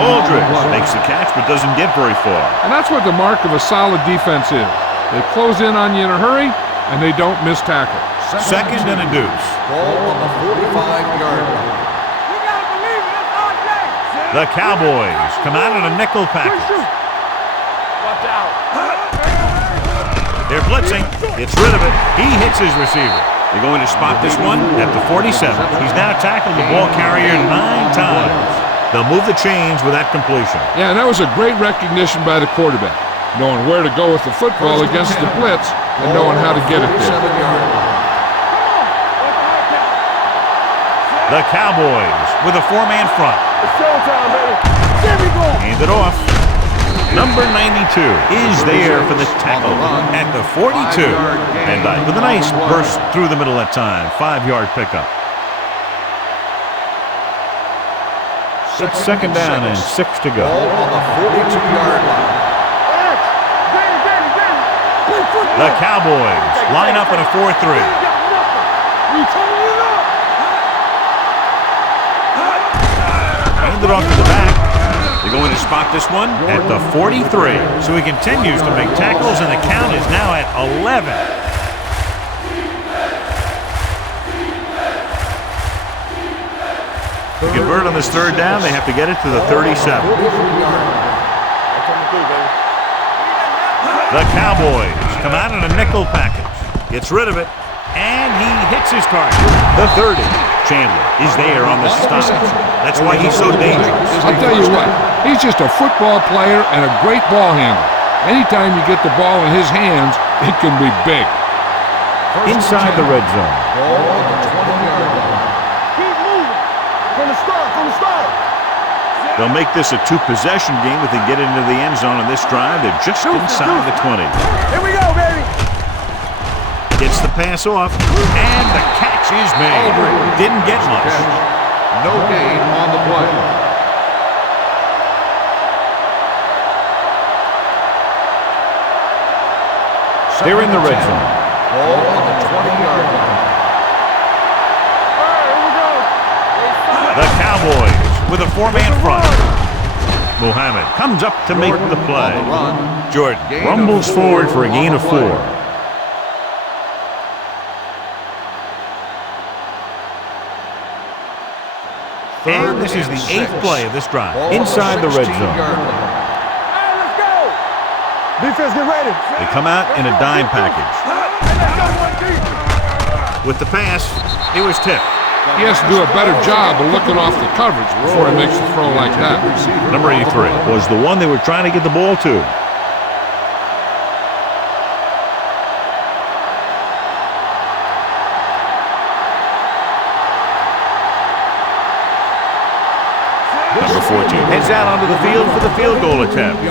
Aldridge makes the catch but doesn't get very far. And that's what the mark of a solid defense is. They close in on you in a hurry, and they don't miss tackle. Second and a deuce. Ball on the 45-yard line. The Cowboys come out in a nickel package. They're blitzing. Gets rid of it. He hits his receiver. They're going to spot this one at the 47. He's now tackled the ball carrier 9 times. They'll move the chains with that completion. Yeah, and that was a great recognition by the quarterback, knowing where to go with the football against the blitz and knowing how to get it there. The Cowboys with a 4-man front. It's showtime, baby. There we go. Hand it off. Number 92 is there for the tackle at the 42. And with a nice burst through the middle that time. 5-yard pickup. It's second down and 6 to go. Ball on the 42-yard line. The Cowboys line up in a 4-3. Hand it off to the back. They're going to spot this one at the 43. So he continues to make tackles, and the count is now at 11. To convert on this third down, they have to get it to the 37. The Cowboys come out in a nickel package. Gets rid of it, and he hits his target. The 30. Chandler is there on the stop. That's why he's so dangerous. I'll tell you what, he's just a football player and a great ball handler. Anytime you get the ball in his hands, it can be big. Inside the red zone. Ball on the 20-yard line. Keep moving. From the start. They'll make this a 2-possession game if they get into the end zone on this drive. They're just inside the 20. Here we go, baby. Gets the pass off, and the catch is made. Didn't get much. No gain on the play. They're in the red zone. Ball on the 20-yard line. The Cowboys with a 4-man front. Muhammad comes up to make the play. Jordan rumbles forward for a gain of 4. And this is the 8th play of this drive. Inside the red zone. Let's go. Defense, get ready. They come out in a dime package. With the pass, it was tipped. He has to do a better job of looking off the coverage before he makes a throw like that. Number 83 was the one they were trying to get the ball to. Number 14 heads out onto the field for the field goal attempt.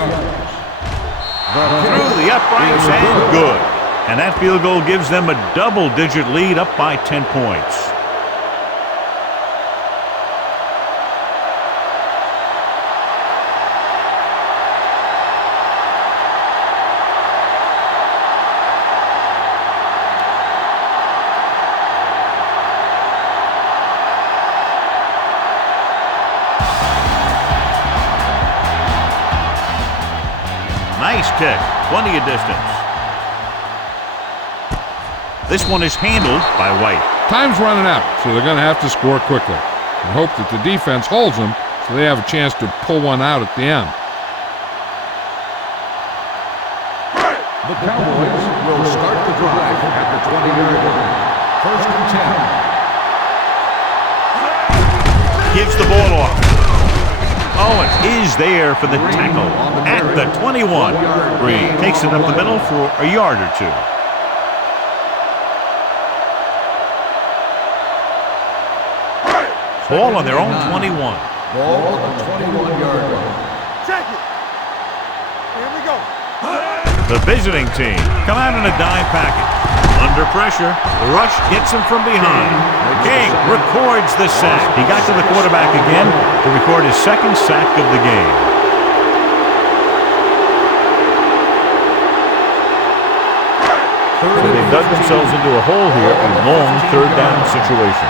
Through the uprights and good. And that field goal gives them a double-digit lead, up by 10 points. Nice kick, plenty of distance. This one is handled by White. Time's running out, so they're going to have to score quickly and hope that the defense holds them so they have a chance to pull one out at the end. The Cowboys will start the drive at the 20-yard line. First and 10. Gives the ball off. Owen is there for the tackle at the 21. Green takes it up the middle for a yard or 2. Ball on their own 21. Ball on the 21-yard line. Check it. Here we go. The visiting team come out in a dime package. Under pressure, the rush gets him from behind. King records the sack. He got to the quarterback again to record his second sack of the game. So they've dug themselves into a hole here, a long third down situation.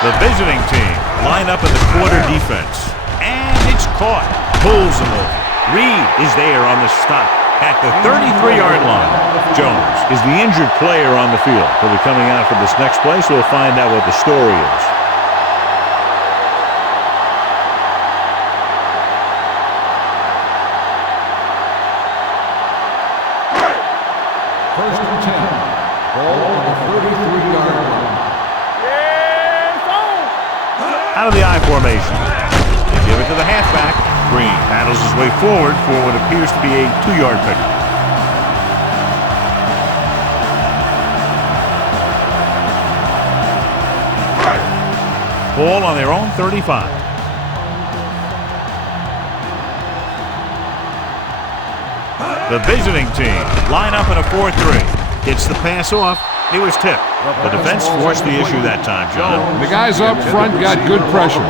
The visiting team line up in the quarter defense. And it's caught. Pulls him over. Reed is there on the stop at the 33-yard line. Jones is the injured player on the field. He'll be coming out for this next play, so we'll find out what the story is. First and 10. Ball on the 33-yard line. Out of the I formation. They give it to the halfback. Green paddles his way forward for what appears to be a 2-yard pickup. Ball on their own 35. The visiting team line up in a 4-3. Gets the pass off. He was tipped. The defense forced the issue that time, John. The guys up front got good pressure,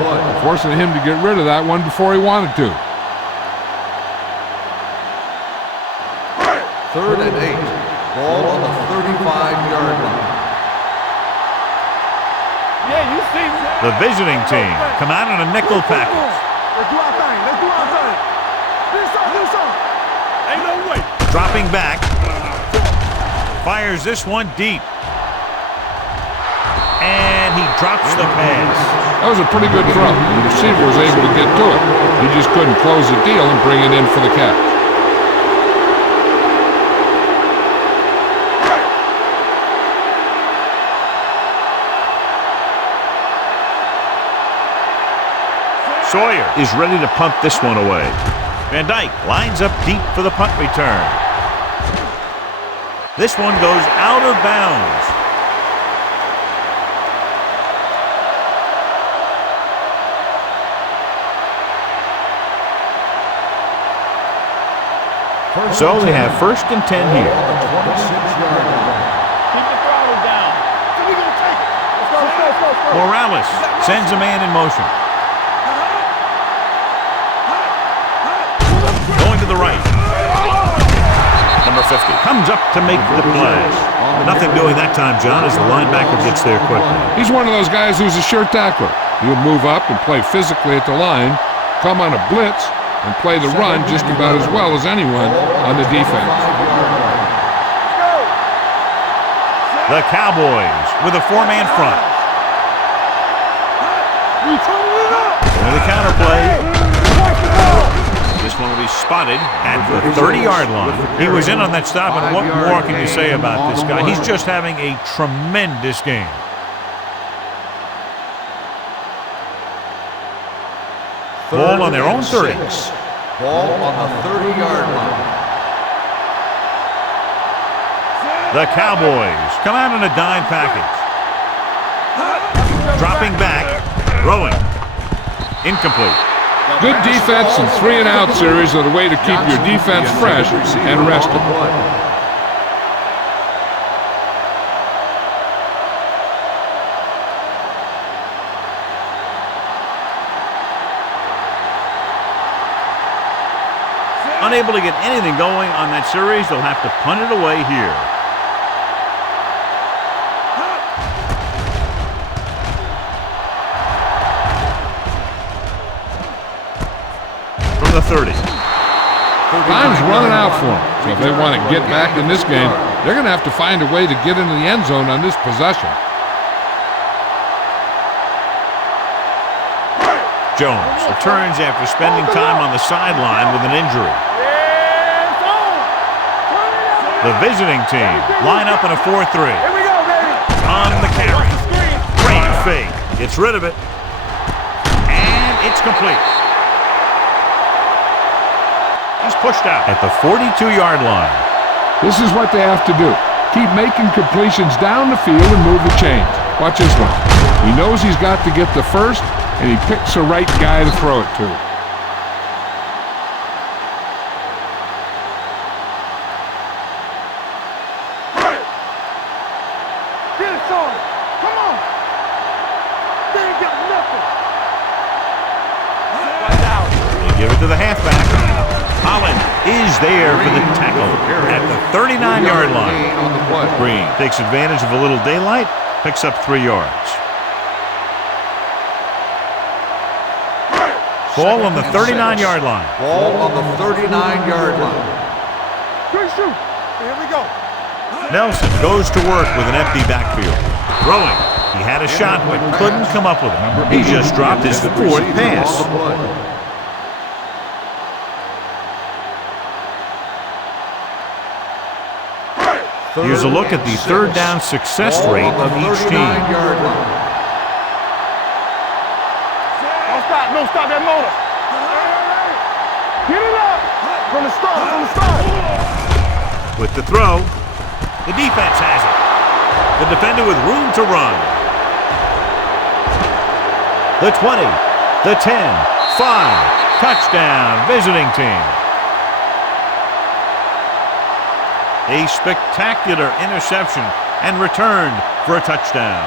forcing him to get rid of that one before he wanted to. Third and 8. Ball on the 35-yard line. Yeah, you see me. The visiting team come out in a nickel package. Let's do our thing. Let's do our thing. Do something. Ain't no way. Dropping back. Fires this one deep. And he drops the pass. That was a pretty good throw. The receiver was able to get to it. He just couldn't close the deal and bring it in for the catch. Sawyer is ready to punt this one away. Van Dyke lines up deep for the punt return. This one goes out of bounds. So they have first and 10 here. Keep the throttle down. So we gonna take it. Let's go. Morales sends a man in motion. Going to the right. Number 50 comes up to make the play. Nothing doing that time, John, as the linebacker gets there quickly. He's one of those guys who's a sure tackler. He'll move up and play physically at the line, come on a blitz, and play the run just about as well as anyone on the defense. The Cowboys with a 4-man front. Going to the counter play. This one will be spotted at the 30-yard line. He was in on that stop, and what more can you say about this guy? He's just having a tremendous game. Ball on their own 30. Ball on the 30-yard line. The Cowboys come out in a dime package. Dropping back, throwing. Incomplete. Good defense and 3-and-out series are the way to keep your defense fresh and rested. Unable to get anything going on that series, they'll have to punt it away here. From the 30. Time's running out for them. So if they want to get back in this game, they're going to have to find a way to get into the end zone on this possession. Jones returns after spending time on the sideline with an injury. The visiting team line up in a 4-3. Here we go, baby. On the carry. Great fake. Gets rid of it. And it's complete. He's pushed out at the 42-yard line. This is what they have to do. Keep making completions down the field and move the chains. Watch this one. He knows he's got to get the first, and he picks the right guy to throw it to. to the halfback. Holland is there for the tackle at the 39-yard line. Green takes advantage of a little daylight, picks up 3 yards. Ball on the 39-yard line. Ball on the 39-yard line. Good shoot. Here we go. Nelson goes to work with an empty backfield. Throwing. He had a shot but couldn't come up with it. He just dropped his 4th pass. Here's a look at the third down success rate of each team. Don't stop that motor. Get it up. From the start. With the throw, the defense has it. The defender with room to run. The 20, the 10, 5, touchdown, visiting team. A spectacular interception and returned for a touchdown.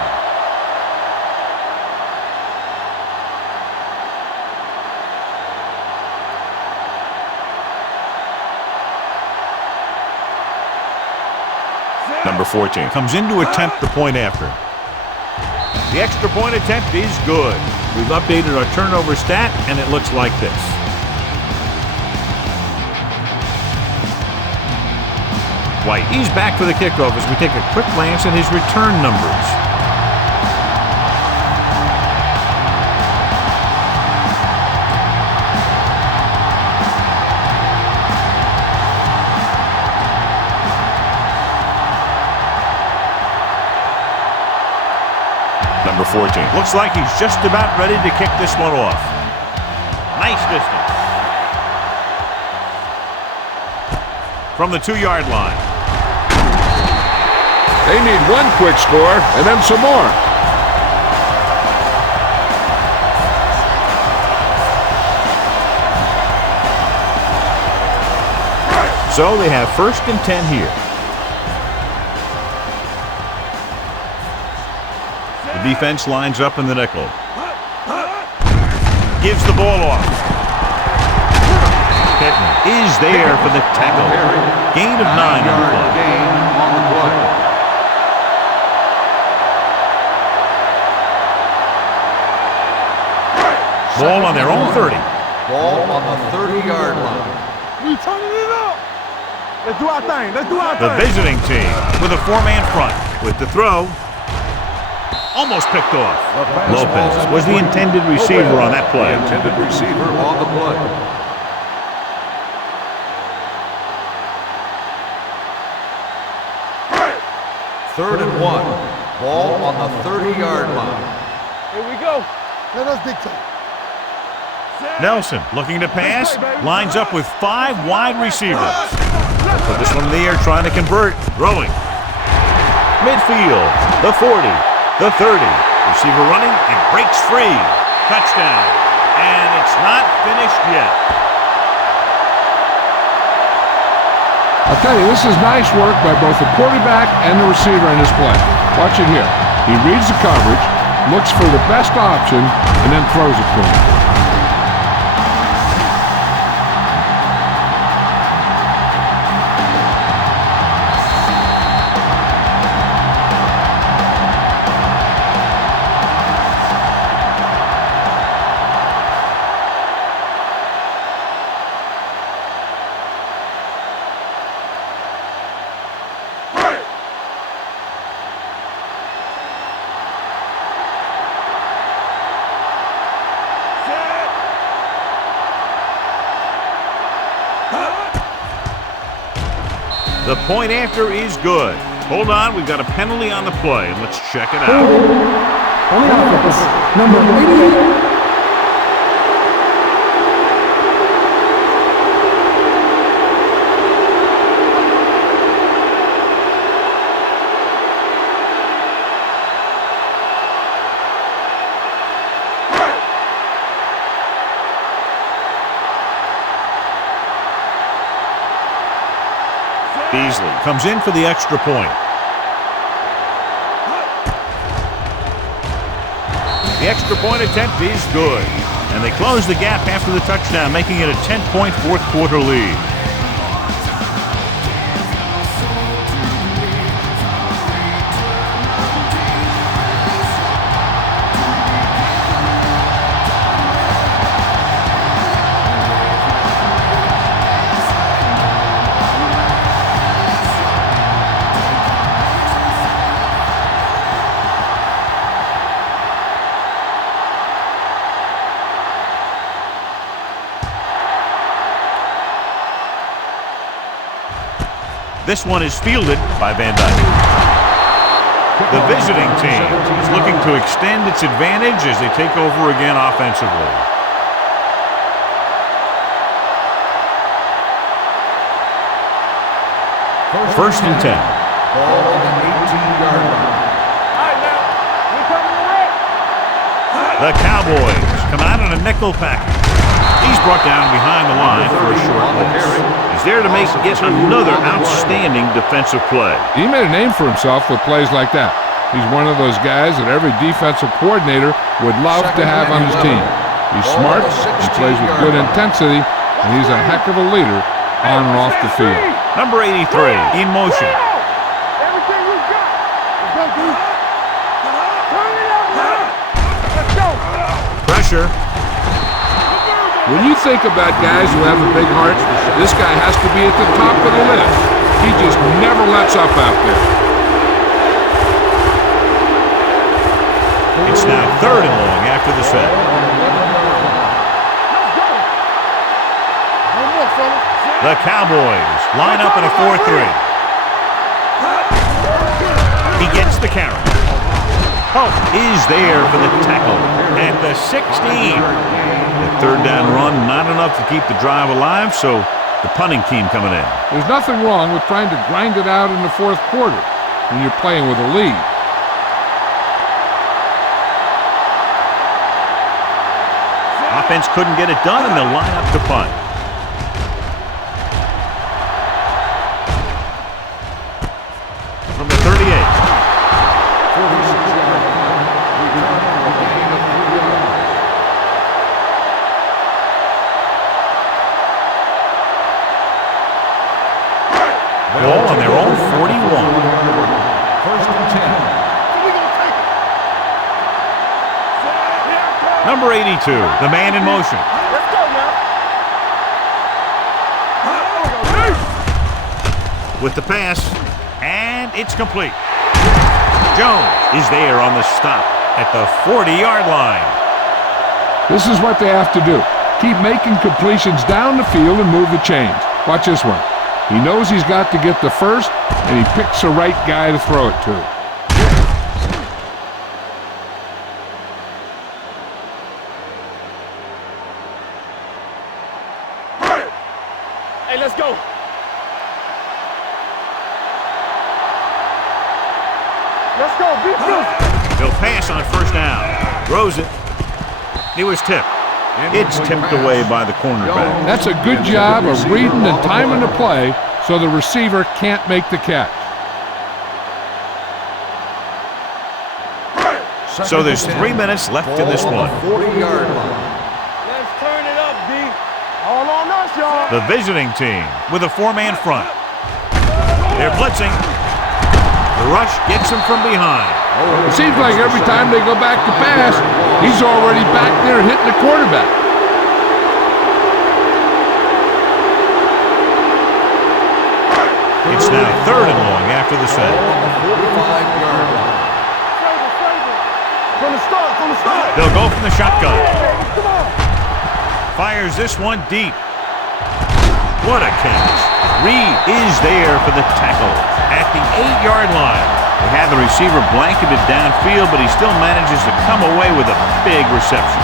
Number 14 comes in to attempt the point after. The extra point attempt is good. We've updated our turnover stat, and it looks like this. White, he's back for the kickoff as we take a quick glance at his return numbers. Number 14. Looks like he's just about ready to kick this one off. Nice distance. From the 2-yard line. They need one quick score and then some more. So they have 1st and 10 here. The defense lines up in the nickel. Gives the ball off. Pittman is there for the tackle. Gain of 9 on the play. Ball on their own 30. Ball on the 30-yard line. We turning it up. Let's do our thing. The visiting team with a 4-man front. With the throw. Almost picked off. Lopez was the intended receiver on that play. Intended receiver on the play. Third and 1. Ball on the 30-yard line. Here we go. Let us dictate. Nelson looking to pass. Lines up with 5 wide receivers. Put this one in the air trying to convert. Throwing. Midfield. The 40. The 30. Receiver running and breaks free. Touchdown. And it's not finished yet. I'll tell you, this is nice work by both the quarterback and the receiver in this play. Watch it here. He reads the coverage, looks for the best option, and then throws it to him. The point after is good. Hold on, we've got a penalty on the play. Let's check it out. On the offense, number 88. Beasley comes in for the extra point. The extra point attempt is good. And they close the gap after the touchdown, making it a 10-point fourth quarter lead. This one is fielded by Van Dyke. The visiting team is looking to extend its advantage as they take over again offensively. First and 10. Ball on the 18-yard line. The Cowboys come out in a nickel package. He's brought down behind the line for a short loss. He's there to make yet another outstanding defensive play. He made a name for himself with plays like that. He's one of those guys that every defensive coordinator would love to have on his team. He's smart, he plays with good intensity, and he's a heck of a leader on and off the field. Number 83 in motion. Everything you got. Let's go, dude. Turn it up, man. Let's go. Pressure. When you think about guys who have a big heart, this guy has to be at the top of the list. He just never lets up out there. It's now third and long after the set. One more, fella. The Cowboys line up in a 4-3. He gets the carry. Hope is there for the tackle at the 16. The third down run, not enough to keep the drive alive, so the punting team coming in. There's nothing wrong with trying to grind it out in the fourth quarter when you're playing with a lead. Offense couldn't get it done, and they'll line up to punt. From the 38. Ball on their own 41. First and 10. Number 82, the man in motion. Let's go now. With the pass, and it's complete. Jones is there on the stop at the 40-yard line. This is what they have to do. Keep making completions down the field and move the chains. Watch this one. He knows he's got to get the first, and he picks the right guy to throw it to. Hey, let's go. Let's go, beat this. He'll pass on first down. Throws it. He was tipped. It's tipped away by the cornerback. That's a good job of reading and timing the play so the receiver can't make the catch. So there's 3 minutes left in this one. 40-yard line. Let's turn it up, D. All on us, y'all. The visiting team with a 4-man front. They're blitzing. The rush gets him from behind. It seems like every time they go back to pass, he's already back there hitting the quarterback. It's now third and long after the set. 45-yard line. From the start. They'll go from the shotgun. Come on. Fires this one deep. What a catch. Reed is there for the tackle at the 8-yard line. They have the receiver blanketed downfield, but he still manages to come away with a big reception.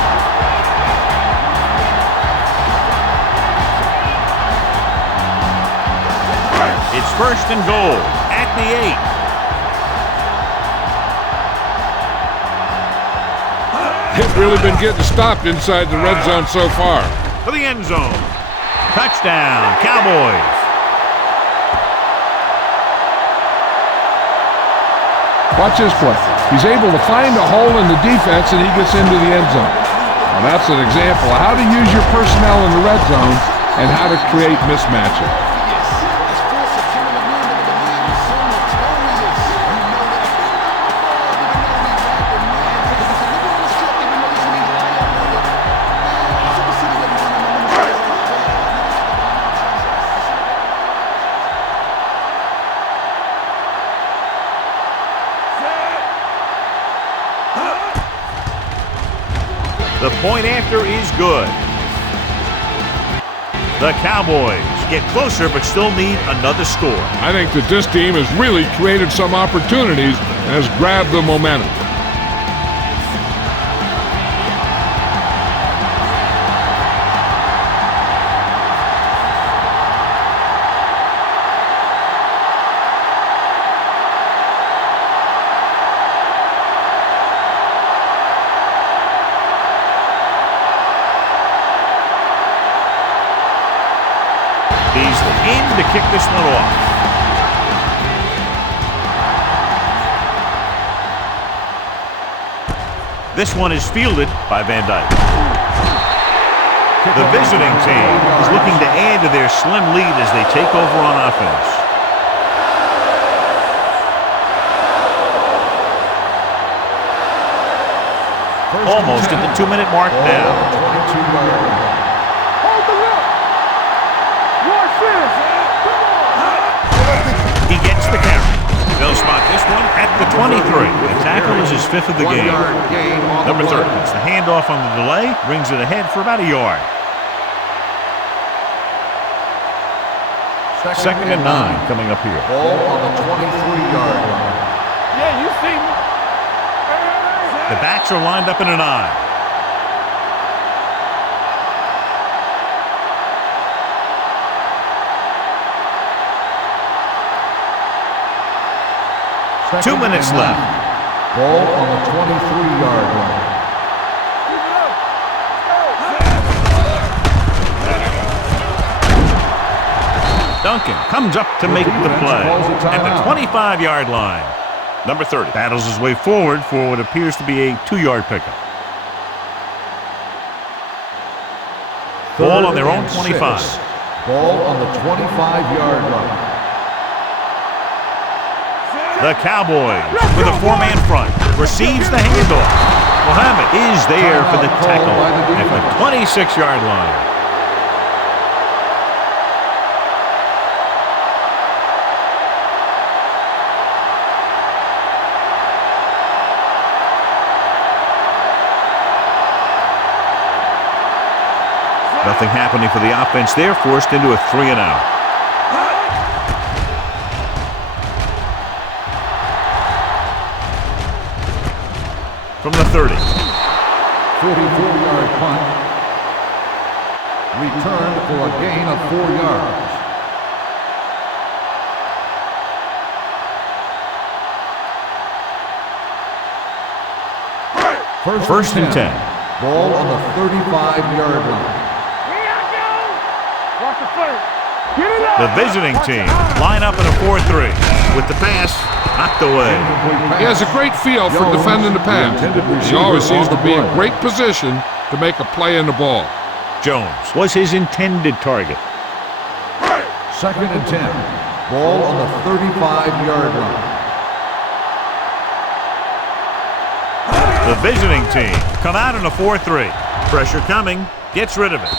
It's first and goal at the 8. They've really been getting stopped inside the red zone so far. For the end zone. Touchdown, Cowboys. Watch this play. He's able to find a hole in the defense, and he gets into the end zone. Now that's an example of how to use your personnel in the red zone and how to create mismatches. The point after is good. The Cowboys get closer but still need another score. I think that this team has really created some opportunities and has grabbed the momentum. In to kick this one off. This one is fielded by Van Dyke. The visiting team is looking to add to their slim lead as they take over on offense. Almost at the 2-minute mark now. He gets the carry. They'll spot this one at the 23. The tackle is his 5th of the game. Number 30 gets the handoff on the delay, brings it ahead for about a yard. 2nd and 9 coming up here. Ball on the 23-yard line. Yeah, you see me. The backs are lined up in an I. Second 2 minutes left. Ball on the 23-yard line. Duncan comes up to make the play at the 25-yard line. Number 30 battles his way forward for what appears to be a 2-yard pickup. Ball on their own 25. Ball on the 25-yard line. The Cowboys with a 4-man front receives the handoff. Muhammad is there for the tackle at the 26-yard line. Nothing happening for the offense there, forced into a 3-and-out. From the 30. 44-yard punt. Returned for a gain of 4 yards. First and 10. Ball on the 35-yard line. The visiting team line up in a 4-3 with the pass knocked away. He has a great feel for defending the pass. He always seems to be in great position to make a play in the ball. Jones was his intended target. 2nd and 10. Ball on the 35-yard line. The visiting team come out in a 4-3. Pressure coming, gets rid of it.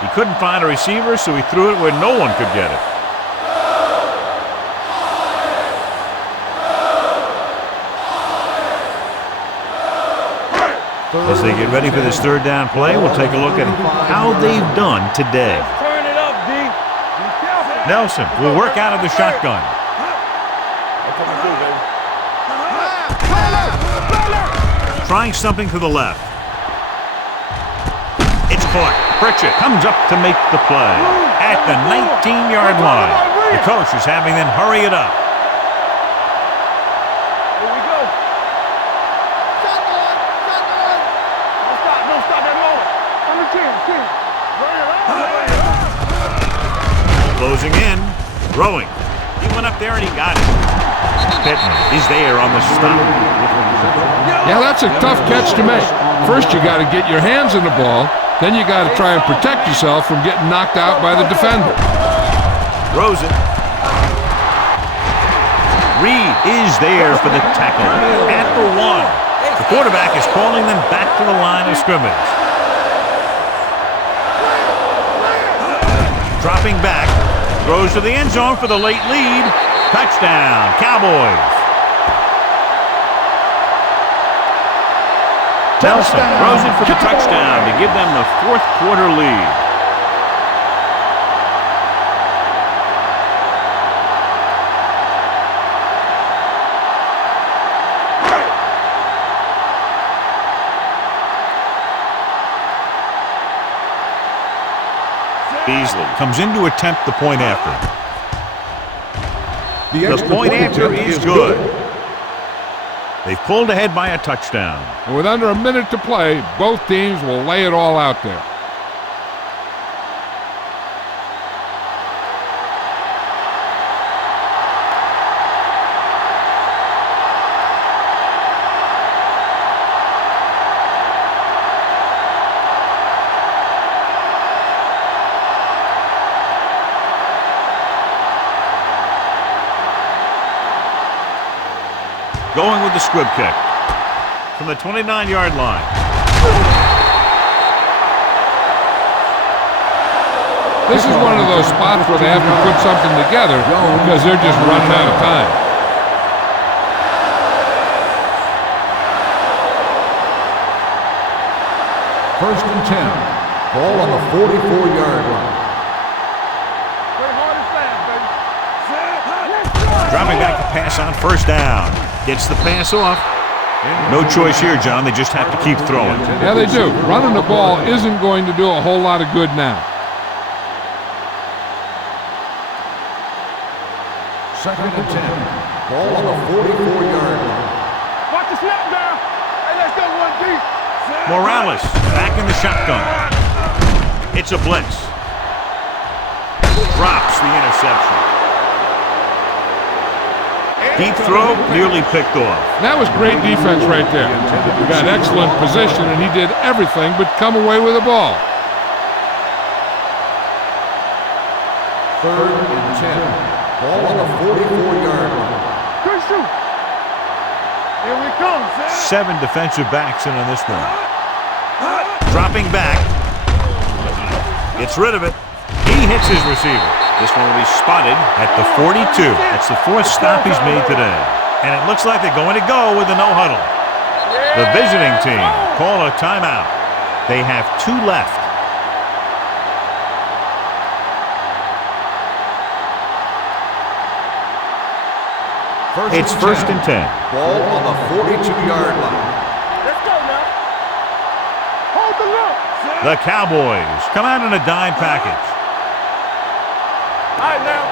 He couldn't find a receiver, so he threw it where no one could get it. As they get ready for this 3rd down play, we'll take a look at how they've done today. Turn it up, D. Be careful. Nelson will work out of the shotgun. Trying something to the left. It's caught. Pritchett comes up to make the play at the 19-yard line. The coach is having them hurry it up. Here we go. Don't stop that moment. On the 10. Closing in, throwing. He went up there and he got it. Pittman is there on the stop. Yeah, that's a tough catch to make. First, you got to get your hands on the ball. Then you got to try and protect yourself from getting knocked out by the defender. Throws it. Reed is there for the tackle at the 1. The quarterback is calling them back to the line of scrimmage. Dropping back. Throws to the end zone for the late lead. Touchdown, Cowboys. Nelson throws it for the touchdown to give them the fourth quarter lead. Beasley comes in to attempt the point after. The point after is good. They've pulled ahead by a touchdown. And with under a minute to play, both teams will lay it all out there. Going with the squib kick from the 29-yard line. This is one of those spots where they have to put something together because they're just running out of time. First and 10. Ball on the 44-yard line. Dropping back to pass on first down. Gets the pass off. No choice here, John. They just have to keep throwing. Yeah, they do. Running the ball isn't going to do a whole lot of good now. Second and 10. Ball on the 44-yard line. Watch the snap now. Hey, let's go one deep. Morales back in the shotgun. It's a blitz. Drops the interception. Deep throw, nearly picked off. That was great defense right there. He got excellent position, and he did everything but come away with the ball. Third and 10. Ball on the 44-yard line. Good shoot. Here we come. 7 defensive backs in on this one. Dropping back. Gets rid of it. He hits his receiver. This one will be spotted at the 42. That's the 4th stop he's made today. And it looks like they're going to go with a no-huddle. The visiting team call a timeout. They have 2 left. It's first and 10. Ball on the 42-yard line. Let's go now. Hold the look. The Cowboys come out in a dime package. All right, now.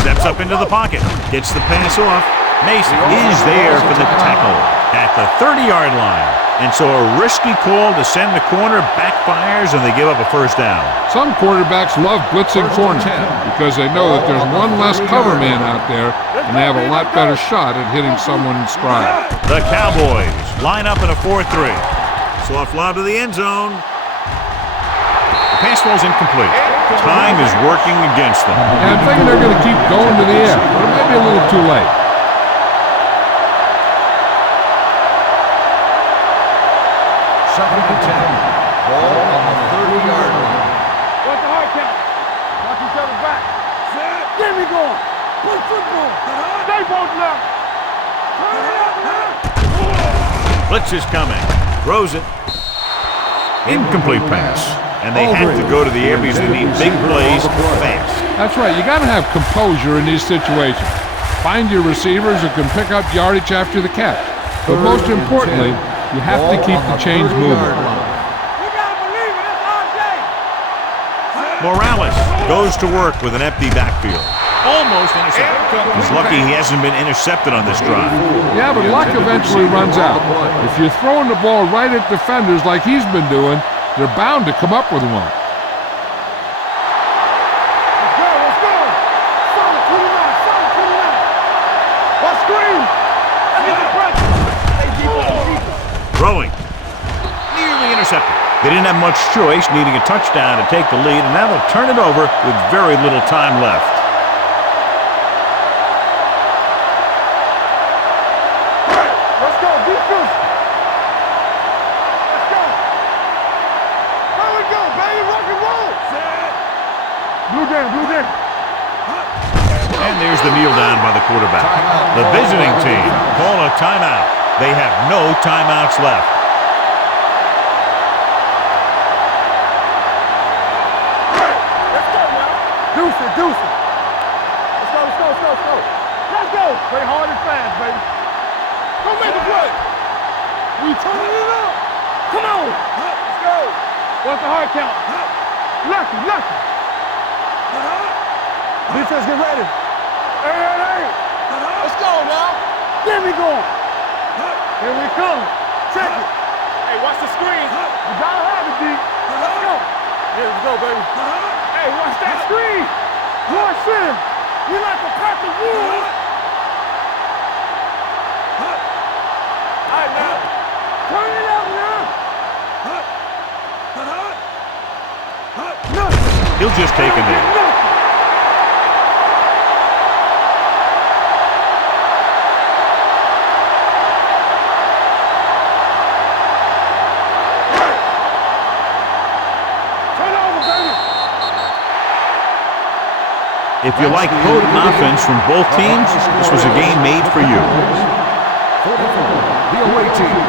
Steps up into the pocket. Gets the pass off. Mason is there for the tackle at the 30-yard line. And so a risky call to send the corner backfires, and they give up a first down. Some quarterbacks love blitzing corners because they know that there's one less cover man out there, and they have a lot better shot at hitting someone in stride. The Cowboys line up in a 4-3. Soft lob to the end zone. The pass ball's incomplete. Time is working against them. And I'm thinking they're going to keep going to the air, but it might be a little too late. Second and 10. Ball on the 30-yard line. What's the hard count? Watch each other back. Get me going. Play football. Stay both now. Turn it up now. Blitz is coming. Throws it. Incomplete pass. And they have to go to the air because they need big plays fast. That's right. You got to have composure in these situations. Find your receivers who can pick up yardage after the catch. But most importantly, you have to keep the chains moving. We gotta believe it. It's our day. Morales goes to work with an empty backfield. Almost intercepted. He's lucky he hasn't been intercepted on this drive. Yeah, but luck eventually runs out. If you're throwing the ball right at defenders like he's been doing, they're bound to come up with one. Let's go. Let's go. Solid 29. nearly intercepted. They didn't have much choice, needing a touchdown to take the lead, and now they'll turn it over with very little time left. Let's go, defense. Let's go. There we go, baby, rock and roll. Blue game. And there's the kneel down by the quarterback. The visiting team call a timeout. They have no timeouts left. Let's go now. Deuce it. Let's go. Let's go. Play hard and fast, baby. Go make the play. We turning it up. Come on. Let's go. What's the hard count? Lucky. Defense, get ready. Hey. Let's go now. Get me going. Here we come. Check it. Hey, watch the screen. You gotta have it, D. Let's go. Here we go, baby. Hey, watch that screen. Watch him. You like a pack of wolves. All right, now. Turn it up now. He'll just take a knee. If you like potent offense from both teams, this was a game made for you. The away team.